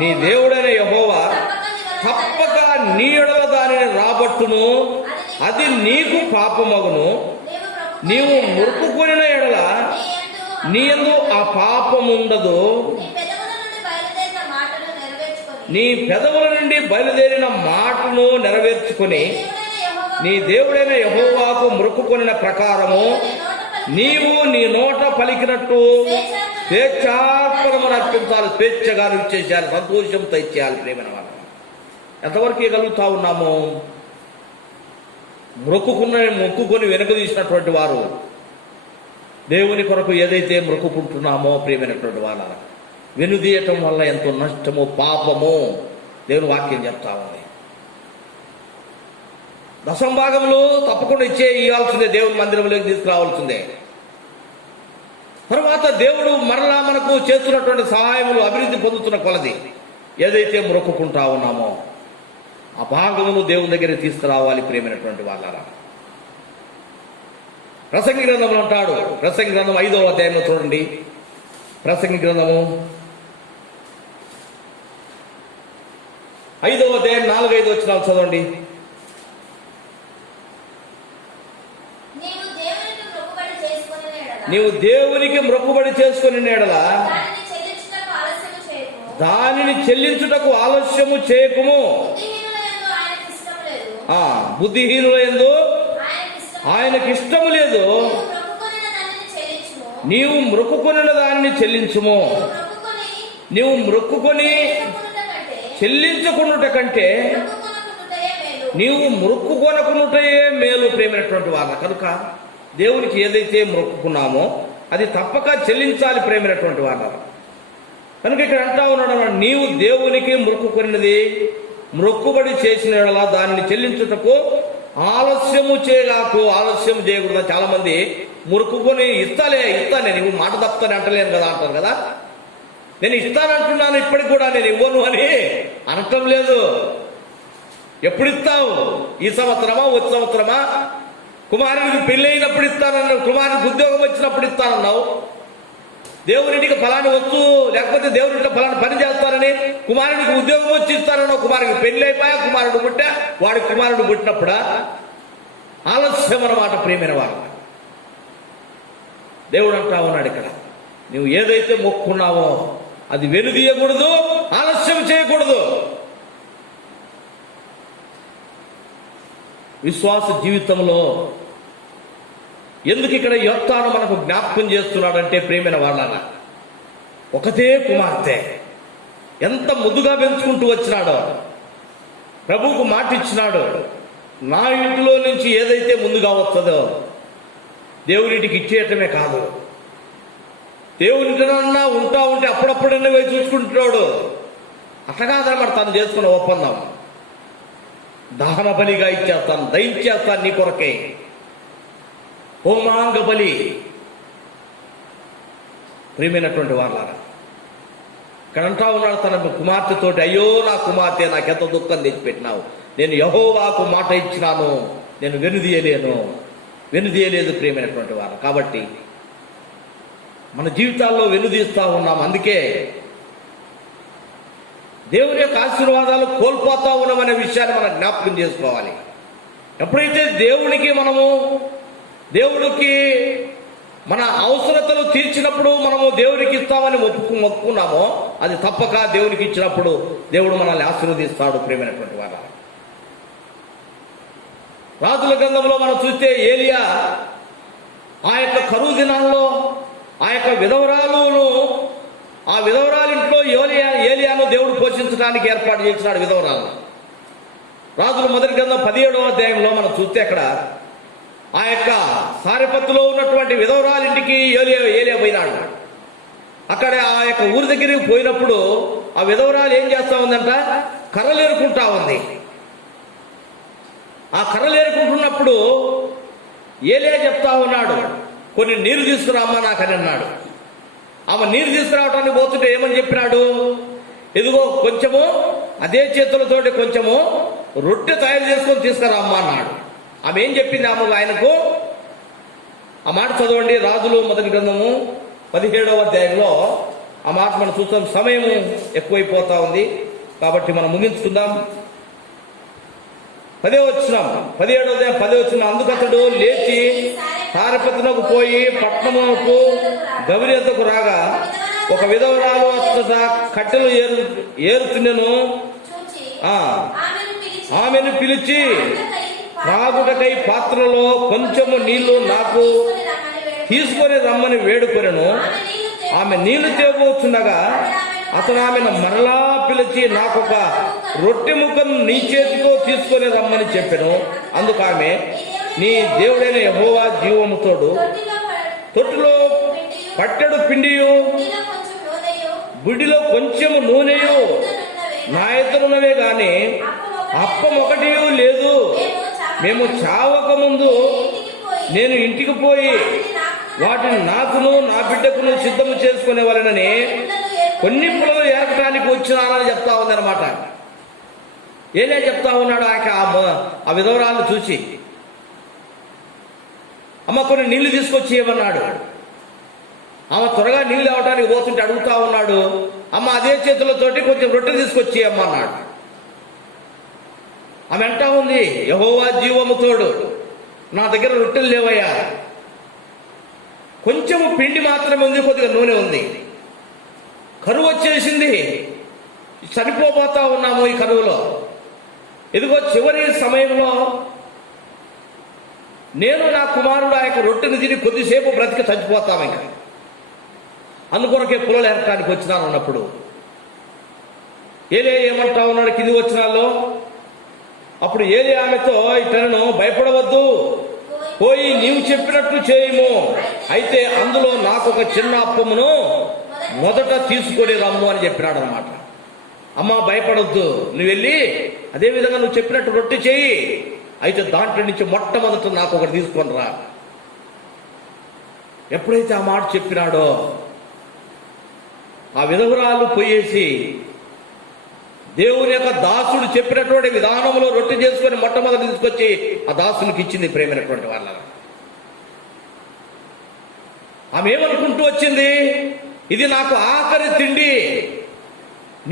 నీ దేవుడైన యెహోవా తప్పక నీ ఎడల దానిని రాబట్టును, అది నీకు పాపమగును. నీవు మొక్కుకొనిన ఎడల నీ యందు ఆ పాపముండదు. నీ పెదవుల నుండి బయలుదేరిన మాటను నెరవేర్చుకుని నీ దేవుడైన యెహోవాకు మొక్కుకొనిన ప్రకారము నీవు నీ నోట పలికినట్టు స్వేచ్ఛార్పణము అర్పించాలి. స్వేచ్ఛగా ఇచ్చేసేయాలి, సంతోషంతో ఇచ్చేయాలి. ప్రేమైన వాళ్ళ ఎంతవరకు ఇవ్వగలుగుతా ఉన్నాము? మొక్కుకొని వెనుక తీసినటువంటి వారు దేవుని కొరకు ఏదైతే మొక్కుకుంటున్నామో ప్రియమైనటువంటి వాళ్ళ వెనుదీయటం వల్ల ఎంతో నష్టము, పాపము దేవుని వాక్యం చెప్తా ఉంది. దశంభాగములు తప్పకుండా ఇవ్వాల్సిందే, దేవుని మందిరంలోకి తీసుకురావాల్సిందే. తర్వాత దేవుడు మరలా మనకు చేస్తున్నటువంటి సహాయములు అభివృద్ధి పొందుతున్న కొలది ఏదైతే మొక్కుకుంటా ఉన్నామో ఆ భాగమును దేవుని దగ్గర తీసుకురావాలి. ప్రేమైనటువంటి వాళ్ళారా, ప్రసంగి గ్రంథంలో అంటాడు, ప్రసంగి గ్రంథం 5వ అధ్యాయంలో చూడండి. ప్రసంగి గ్రంథము 5వ అధ్యాయం 4-5 వచనాలు చదవండి. నీవు దేవునికి మొక్కుబడి చేసుకుని ఎడల దానిని చెల్లించుటకు ఆలస్యము చేయకుము. బుద్ధిహీనుల యందు ఆయనకి ఇష్టము లేదు. నీవు మొక్కుకొనిన దానిని చెల్లించుము. నీవు మొక్కుకొని చెల్లించుకున్నట కంటే నీవు మొక్కుకొనకున్నటయే మేలు. ప్రేమైనటువంటి వాళ్ళ కనుక దేవునికి ఏదైతే మొక్కుకున్నామో అది తప్పక చెల్లించాలి. ప్రేమైనటువంటి వాళ్ళ కనుక ఇక్కడ అంటా ఉన్నాడు, నీవు దేవునికి మొక్కుకొనినది మొక్కుబడి చేసిన దానిని చెల్లించుటకు ఆలస్యము చేయగాకు. ఆలస్యం చేయకూడదు. చాలా మంది మొక్కుకొని ఇస్తానే నువ్వు మాట తప్పుతానే అంటలేను కదా అంటారు కదా. నేను ఇస్తానంటున్నాను, ఇప్పటికి కూడా నేను ఇవ్వను అని అనటం లేదు. ఎప్పుడు ఇస్తావు? ఈ సంవత్సరమా, వచ్చే సంవత్సరమా? కుమారుడికి పెళ్లి అయినప్పుడు ఇస్తానన్నావు, కుమారుడికి ఉద్యోగం వచ్చినప్పుడు ఇస్తానన్నావు. దేవునింటికి ఫలాని వస్తువు లేకపోతే దేవునింట్లో ఫలాని పని చేస్తానని కుమారుడికి ఉద్యోగం వచ్చి ఇస్తానన్నావు. కుమారుడికి పెళ్లి అయిపోయా, కుమారుడు పుట్టా, వాడి కుమారుడు పుట్టినప్పుడా? ఆలస్యం అన్నమాట. ప్రియమైన వారు, దేవుడు అంటా ఉన్నాడు ఇక్కడ, నువ్వు ఏదైతే మొక్కున్నావో అది వెనుదీయకూడదు, ఆలస్యం చేయకూడదు. విశ్వాస జీవితంలో ఎందుకు ఇక్కడ యోక్తాను మనకు జ్ఞాపకం చేస్తున్నాడంటే, ప్రేమైన వాళ్ళ ఒకతే కుమార్తె ఎంత ముద్దుగా పెంచుకుంటూ వచ్చినాడో, ప్రభువుకు మాట ఇచ్చినాడు, నా ఇంటిలో నుంచి ఏదైతే ముందుగా వస్తుందో దేవునింటికి ఇచ్చేయటమే కాదు, దేవునింటినన్నా ఉంటా ఉంటే అప్పుడప్పుడన్నా పోయి చూసుకుంటున్నాడు. అట్లా కాదన్నమాట తను చేసుకున్న ఒప్పందం. దహన బలిగా ఇచ్చేస్తాను, దయించేస్తాను నీ కొరకే, హోమాంగ బలి. ప్రియమైనటువంటి వాళ్ళారా, ఇక్కడ అంటా ఉన్నాడు తన కుమార్తెతోటి, అయ్యో నా కుమార్తె, నాకెంత దుఃఖం తెచ్చిపెట్టినావు, నేను యెహోవాకు మాట ఇచ్చినాను, నేను వెనుదీయలేదు. ప్రియమైనటువంటి వారు, కాబట్టి మన జీవితాల్లో వెనుదీస్తా ఉన్నాం. అందుకే దేవుని యొక్క ఆశీర్వాదాలు కోల్పోతా ఉన్నామనే విషయాన్ని మనం జ్ఞాపకం చేసుకోవాలి. ఎప్పుడైతే దేవుడికి మన అవసరతలు తీర్చినప్పుడు మనము దేవుడికి ఇస్తామని మొక్కుకున్నామో అది తప్పక దేవుడికి ఇచ్చినప్పుడు దేవుడు మనల్ని ఆశీర్వదిస్తాడు. ప్రియమైనటువంటి వారు, రాజుల గ్రంథంలో మనం చూస్తే ఏలియా ఆ యొక్క కరువు దినాల్లో ఆ యొక్క ఆ విధవరాలింట్లో ఏలియాను దేవుడు పోషించడానికి ఏర్పాటు చేసినాడు విధవరాలు. రాజుల మొదటి గ్రంథం 17వ అధ్యాయంలో మనం చూస్తే అక్కడ ఆ యొక్క సారెపత్తులో ఉన్నటువంటి విధవరాలింటికి ఏలియా పోయినాడు. అక్కడ ఆ యొక్క ఊరి దగ్గరికి పోయినప్పుడు ఆ విధవరాలు ఏం చేస్తా ఉందంట, కర్రలు ఏరుకుంటా ఉంది. ఆ కర్రలు ఏరుకుంటున్నప్పుడు ఏలియా చెప్తా ఉన్నాడు, కొన్ని నీరు తీసుకురామ్మా నాకని అన్నాడు. ఆమె నీరు తీసుకురావటానికి పోతుంటే ఏమని చెప్పినాడు, ఇదిగో కొంచెము అదే చేతులతోటి కొంచెము రొట్టె తయారు చేసుకొని తీసుకురామ్మా అన్నాడు. ఆమె ఏం చెప్పింది ఆయనకు? ఆ మాట చదవండి, రాజులు మొదటి గ్రంథము 17వ అధ్యాయంలో ఆ మాట మనం చూస్తాం. సమయం ఎక్కువైపోతా ఉంది కాబట్టి మనం ముగించుకుందాం. 17వ అధ్యాయం 10వ వచనం, అందుకతడు లేచి సారెపత్తునకు పోయి పట్టణమునకు గవిరెద్దకు రాగా ఒక విధవరాలు అచ్చట కట్టెలు ఏరుతున్నెను. ఆమెను పిలిచి త్రాగుటకై పాత్రలో కొంచెము నీళ్లు నాకు తీసుకొని రమ్మని వేడుకొనెను. ఆమె నీళ్లు తేబోచుండగా అతను ఆమెను మరలా పిలిచి నాకొక రొట్టె ముక్కను నీ చేతితో తీసుకొని రమ్మని చెప్పెను. అందుకు ఆమె, నీ దేవుడైన యెహోవా జీవముతోడు తొట్టిలో పట్టెడు పిండియు బుడిలో కొంచెము నూనెయు నా ఎదురున్నవే గాని అప్పం ఒకటి లేదు. మేము చావక ముందు నేను ఇంటికి పోయి వాటిని నాకును నా బిడ్డకును సిద్ధము చేసుకునే వాళ్ళని కొన్ని పుల్లలు ఏరకటానికి వచ్చినానని చెప్తా ఉందన్నమాట. ఏలే చెప్తా ఉన్నాడు ఆ విధవరాలను చూసి, అమ్మ కొన్ని నీళ్లు తీసుకొచ్చి ఇవ్వన్నాడు. ఆమె త్వరగా నీళ్ళు ఇవ్వటానికి పోతుంటే అడుగుతా ఉన్నాడు, అమ్మ అదే చేతులతోటి కొంచెం రొట్టె తీసుకొచ్చి అన్నాడు. ఆమె అంటా ఉంది, యెహోవా జీవముతోడు నా దగ్గర రొట్టెలు లేవయ్యా, కొంచెము పిండి మాత్రమే ఉంది, కొద్దిగా నూనె ఉంది, కరువు వచ్చేసింది, చనిపోతా ఉన్నాము ఈ కరువులో. ఇదిగో చివరి సమయంలో నేను నా కుమారుడు ఆ యొక్క రొట్టెను తిని కొద్దిసేపు బ్రతికి చచ్చిపోతాము, ఇంకా అందుకొరకే పుల్లలు ఏరటానికి వచ్చినాను అన్నప్పుడు ఏలే ఏమంటా ఉన్నాడు కింది వచ్చినాల్లో. అప్పుడు ఏలే ఆమెతో, ఇతను భయపడవద్దు, పోయి నీవు చెప్పినట్టు చేయము, అయితే అందులో నాకు ఒక చిన్న అప్పమును మొదట తీసుకొని రమ్ము అని చెప్పినాడు అనమాట. అమ్మ భయపడొద్దు, నువ్వు వెళ్ళి అదే విధంగా నువ్వు చెప్పినట్టు రొట్టె చేయి, అయితే దాంట్లో నుంచి మొట్టమొదట నాకు ఒకటి తీసుకొని రా. ఎప్పుడైతే ఆ మాట చెప్పినాడో ఆ విధవరాలు పోయేసి దేవుని యొక్క దాసుడు చెప్పినటువంటి విధానంలో రొట్టె చేసుకొని మొట్టమొదటి తీసుకొచ్చి ఆ దాసునికి ఇచ్చింది. ప్రేమైనటువంటి వాళ్ళ ఆమె ఏమనుకుంటూ వచ్చింది, ఇది నాకు ఆఖరి తిండి,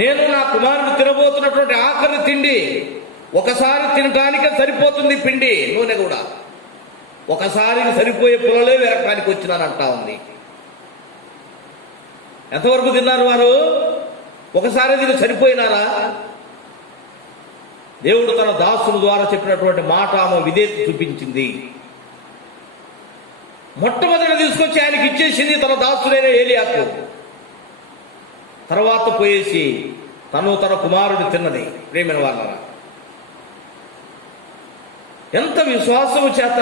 నేను నా కుమారుడు తినబోతున్నటువంటి ఆఖరి తిండి, ఒకసారి తినటానికే సరిపోతుంది పిండి నూనె కూడా, ఒకసారికి సరిపోయే పుల్లలే వెరకడానికి వచ్చినానంటా ఉంది. ఎంతవరకు తిన్నారు వారు? ఒకసారి దీన్ని సరిపోయినారా? దేవుడు తన దాసుల ద్వారా చెప్పినటువంటి మాట ఆమె విధేయత చూపించింది. మొట్టమొదటి తీసుకొచ్చి ఆయనకి ఇచ్చేసింది తన దాసుడైన ఏలియాకు. తర్వాత పోయేసి తన కుమారుడు తిన్నది. ప్రేమైన వాళ్ళ ఎంత విశ్వాసము చేత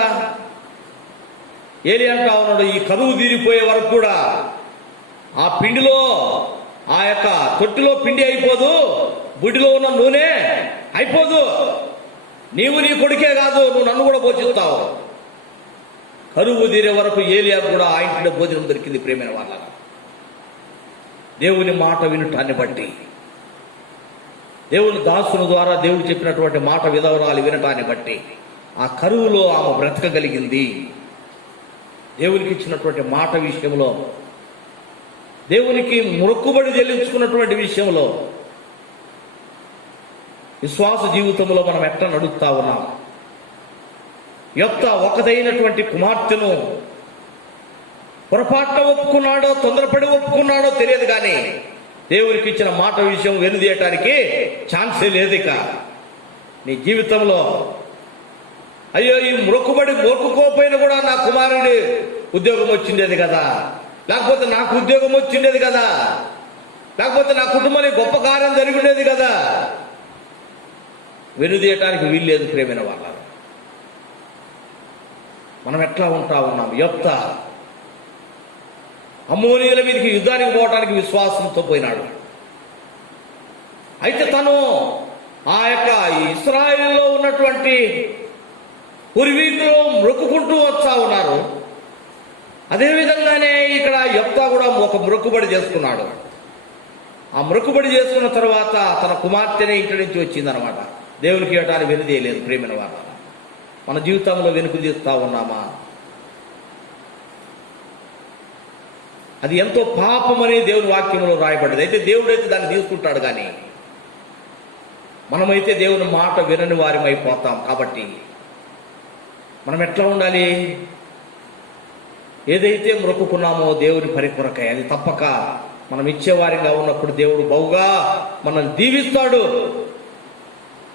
ఏలి అంటా ఉన్నాడు, ఈ కరువు తీరిపోయే వరకు కూడా ఆ పిండిలో, ఆ యొక్క తొట్టిలో పిండి అయిపోదు, బుడిలో ఉన్న నూనె అయిపోదు, నీవు నీ కొడుకే కాదు, నువ్వు నన్ను కూడా పోషిస్తావు. కరువు తీరే వరకు ఏలియా కూడా ఆ ఇంటిలో భోజనం దొరికింది. ప్రేమైన వాళ్ళ దేవుని మాట వినటాన్ని బట్టి, దేవుని దాసుని ద్వారా దేవుడు చెప్పినటువంటి మాట విధవరాలు వినటాన్ని బట్టి ఆ కరువులో ఆమె బ్రతకగలిగింది. దేవునికి ఇచ్చినటువంటి మాట విషయంలో, దేవునికి మొక్కుబడి చెల్లించుకున్నటువంటి విషయంలో, విశ్వాస జీవితంలో మనం ఎట్లా నడుస్తా ఉన్నాం? యెఫ్తా ఒకదైనటువంటి కుమార్తెను పొరపాటున ఒప్పుకున్నాడో తొందరపడి ఒప్పుకున్నాడో తెలియదు, కానీ దేవునికి ఇచ్చిన మాట విషయం వెనుదీయటానికి ఛాన్సే లేదు. ఇక నీ జీవితంలో అయ్యో ఈ మొక్కుకోపోయినా కూడా నా కుమారుడి ఉద్యోగం వచ్చిండేది కదా, లేకపోతే నాకు ఉద్యోగం వచ్చిండేది కదా, లేకపోతే నా కుటుంబానికి గొప్ప కార్యం జరిగిండేది కదా, వెనుదీయటానికి వీల్లేదు. ప్రేమైన వాళ్ళ మనం ఎట్లా ఉంటా ఉన్నాం? యెఫ్తా అమ్మోనీయుల మీదకి యుద్ధానికి పోవటానికి విశ్వాసంతో పోయినాడు. అయితే తను ఆ యొక్క ఇశ్రాయేలులో ఉన్నటువంటి పూర్వీకులు మొక్కుకుంటూ వస్తా ఉన్నారు. అదేవిధంగానే ఇక్కడ యెఫ్తా కూడా ఒక మొక్కుబడి చేసుకున్నాడు. ఆ మొక్కుబడి చేసుకున్న తర్వాత తన కుమార్తెనే ఇంటి నుంచి వచ్చిందనమాట. దేవునికి ఇవ్వటానికి వెనుదీయలేదు. ప్రేమైన వాళ్ళ మన జీవితంలో వెనుక తీస్తా ఉన్నామా? అది ఎంతో పాపమని దేవుని వాక్యంలో రాయబడ్డది. అయితే దేవుడైతే దాన్ని తీసుకుంటాడు, కానీ మనమైతే దేవుని మాట వినని వారిమైపోతాం. కాబట్టి మనం ఎట్లా ఉండాలి? ఏదైతే మొక్కుకున్నామో దేవుని పని కొరకై అది తప్పక మనం ఇచ్చేవారిగా ఉన్నప్పుడు దేవుడు బహుగా మనల్ని దీవిస్తాడు.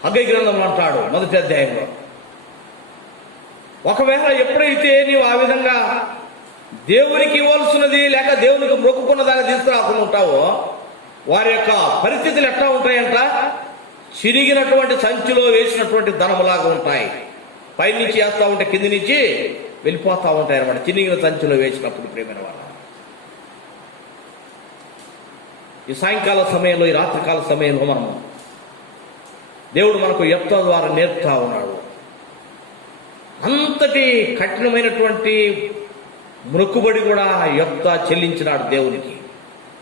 హగ్గయి గ్రంథం అంటాడు 1వ అధ్యాయంలో, ఒకవేళ ఎప్పుడైతే నీవు ఆ విధంగా దేవునికి ఇవ్వాల్సినది లేక దేవునికి మొక్కుకున్న దాన్ని తీసుకురాకుండా ఉంటావో, వారి యొక్క పరిస్థితులు ఎట్లా ఉంటాయంట? చిరిగినటువంటి సంచిలో వేసినటువంటి ధనములాగా ఉంటాయి. పైనుంచి వేస్తా ఉంటే కింది నుంచి వెళ్ళిపోతా ఉంటాయి అన్నమాట, చిరిగిన సంచిలో వేసినప్పుడు. ప్రేమైన వాళ్ళ ఈ సాయంకాల సమయంలో, ఈ రాత్రికాల సమయంలో మనం దేవుడు మనకు యెఫ్తా ద్వారా నేర్పుతా ఉన్నాడు. అంతటి కఠినమైనటువంటి మొక్కుబడి కూడా యెఫ్తా చెల్లించినాడు దేవునికి.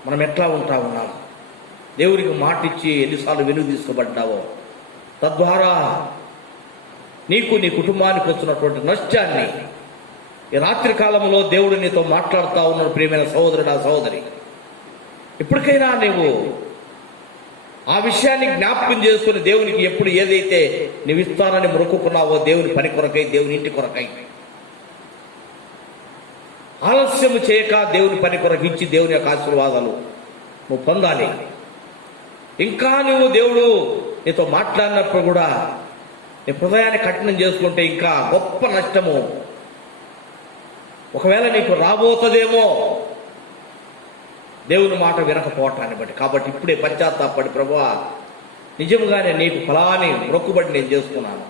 మనం ఎట్లా ఉంటా ఉన్నాం? దేవునికి మాట ఇచ్చి ఎన్నిసార్లు వెనుక తీసుకోబడ్డావో, తద్వారా నీకు నీ కుటుంబానికి వచ్చినటువంటి నష్టాన్ని ఈ రాత్రి కాలంలో దేవుడు నీతో మాట్లాడుతూ ఉన్నాడు. ప్రియమైన సహోదరుడా, సహోదరి, ఇప్పటికైనా నీవు ఆ విషయాన్ని జ్ఞాపకం చేసుకుని దేవునికి ఎప్పుడు ఏదైతే నీవు ఇస్తానని మొక్కుకున్నావో దేవుని పని కొరకై, దేవుని ఇంటి కొరకై, ఆలస్యము చేయక దేవుని పని కొరకు ఇచ్చి దేవుని యొక్క ఆశీర్వాదాలు నువ్వు పొందాలి. ఇంకా నువ్వు దేవుడు నీతో మాట్లాడినప్పుడు కూడా నీ హృదయాన్ని కఠినం చేసుకుంటే ఇంకా గొప్ప నష్టము ఒకవేళ నీకు రాబోతుందేమో, దేవుని మాట వినకపోవటాన్ని బట్టి. కాబట్టి ఇప్పుడే పశ్చాత్తాపడి, ప్రభువా నిజంగానే నీకు ఫలాని మొక్కుబడి నేను చేసుకున్నాను,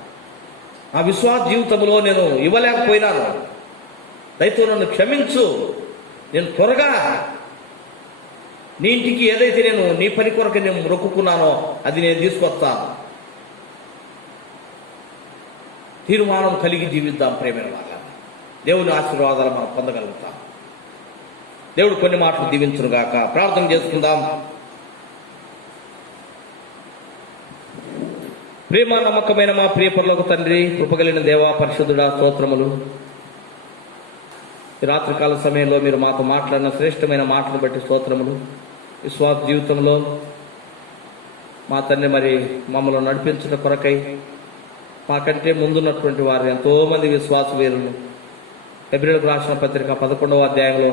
నా విశ్వాస జీవితంలో నేను ఇవ్వలేకపోయినాను, దయతో నన్ను క్షమించు, నేను త్వరగా నీ ఇంటికి ఏదైతే నేను నీ పని కొరకు నేను మొక్కుకున్నానో అది నేను తీసుకొస్తాను. తీర్మానం కలిగి జీవిద్దాం ప్రేమైన వాళ్ళ. దేవుని ఆశీర్వాదాలు మనం పొందగలుగుతాం. దేవుడు కొన్ని మాటలు దీవించునుగాక. ప్రార్థన చేసుకుందాం. ప్రేమ నమ్మకమైన మా ప్రియ పరలోక తండ్రి, కృపగలిగిన దేవా, పరిశుద్ధుడా, స్తోత్రములు. ఈ రాత్రికాల సమయంలో మీరు మాతో మాట్లాడిన శ్రేష్టమైన మాటలు బట్టి స్తోత్రములు. విశ్వాస జీవితంలో మా తండ్రి మరి మమ్మల్ని నడిపించడం కొరకై మాకంటే ముందున్నటువంటి వారు ఎంతోమంది విశ్వాస వీరులు హెబ్రీయులకు రాసిన పత్రిక 11వ అధ్యాయంలో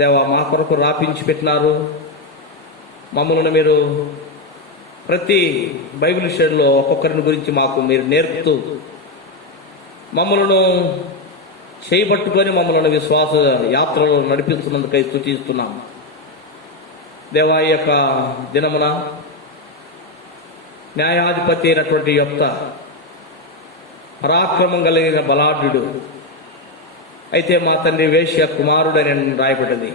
దేవా మా కొరకు రాపించి పెట్టినారు. మమ్మల్ని మీరు ప్రతి బైబిల్ షేర్లో ఒక్కొక్కరిని గురించి మాకు మీరు నేర్పుతూ మమ్మల్ని చేయబట్టుకొని మమ్మల్ని విశ్వాస యాత్రలో నడిపిస్తున్నందుకై స్తుతిస్తున్నాం. దేవా ఈ యొక్క దినమున న్యాయాధిపతి అయినటువంటి యెఫ్తా పరాక్రమం కలిగిన బలాఢ్యుడు. అయితే మా తండ్రి వేశ్య కుమారుడని రాయబడింది.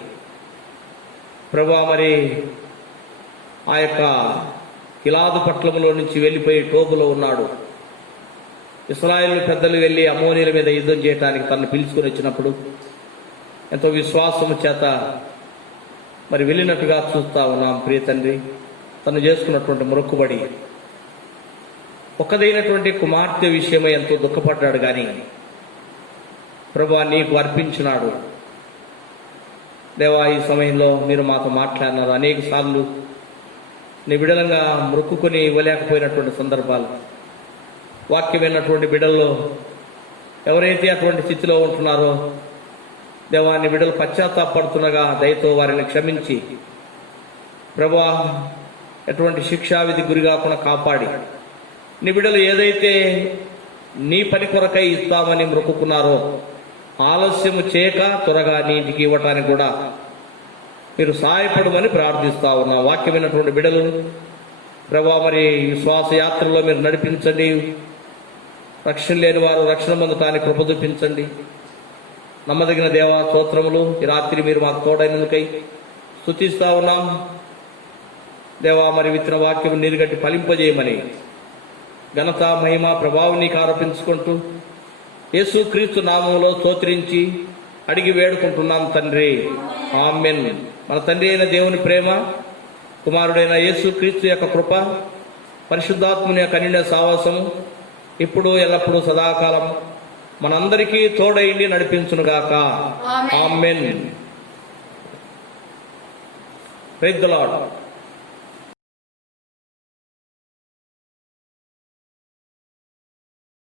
ప్రభువా, మరి ఆ యొక్క గిలాదు పట్టణంలో నుంచి వెళ్ళిపోయి టోబులో ఉన్నాడు. ఇశ్రాయేలు పెద్దలు వెళ్ళి అమ్మోనీయుల మీద యుద్ధం చేయడానికి తనను పిలుచుకొని వచ్చినప్పుడు ఎంతో విశ్వాసము చేత మరి వెళ్ళినట్టుగా చూస్తా ఉన్నాం. ప్రియ తండ్రి, తను చేసుకున్నటువంటి మొక్కుబడి ఒక్కదైనటువంటి కుమార్తె విషయమై ఎంతో దుఃఖపడ్డాడు. కానీ ప్రభువా, నీకు అర్పించినాడు. దేవా, ఈ సమయంలో మీరు మాతో మాట్లాడినారు. అనేక సార్లు నీ బిడలంగా మొక్కుకొని ఇవ్వలేకపోయినటువంటి సందర్భాలు, వాక్యమైనటువంటి బిడల్లో ఎవరైతే అటువంటి స్థితిలో ఉంటున్నారో దేవా, నీ బిడలు పశ్చాత్తాపడుతుండగా దయతో వారిని క్షమించి ప్రభువా, ఎటువంటి శిక్షావిధి గురి కాకుండా కాపాడి నీ బిడలు ఏదైతే నీ పని కొరకై ఇస్తామని మొక్కుకున్నారో ఆలస్యము చేయక త్వరగా నీ ఇంటికి ఇవ్వటానికి కూడా మీరు సహాయపడమని ప్రార్థిస్తా ఉన్నా. వాక్యమైనటువంటి బిడలు ప్రభువా, మరి విశ్వాస యాత్రలో మీరు నడిపించండి. రక్షణ లేని వారు రక్షణ పొందటానికి కృప చూపించండి. నమ్మదగిన దేవా, స్తోత్రములు. ఈ రాత్రి మీరు మాకు తోడైనందుకై స్తుతిస్తా ఉన్నాం. దేవా, మరి విత్తన వాక్యం నీరుగట్టి ఫలింపజేయమని ఘనత, మహిమ, ప్రభావం నీకు ఆరోపించుకుంటూ యేసు క్రీస్తు నామములో స్తోత్రించి అడిగి వేడుకుంటున్నాం తండ్రి, ఆమేన్. మన తండ్రి అయిన దేవుని ప్రేమ, కుమారుడైన యేసు క్రీస్తు యొక్క కృప, పరిశుద్ధాత్ముని యొక్క అన్యోన్య సావాసము ఇప్పుడు ఎల్లప్పుడూ సదాకాలం మనందరికీ తోడైండి నడిపించునుగాక. ఆమేన్. Praise the lord.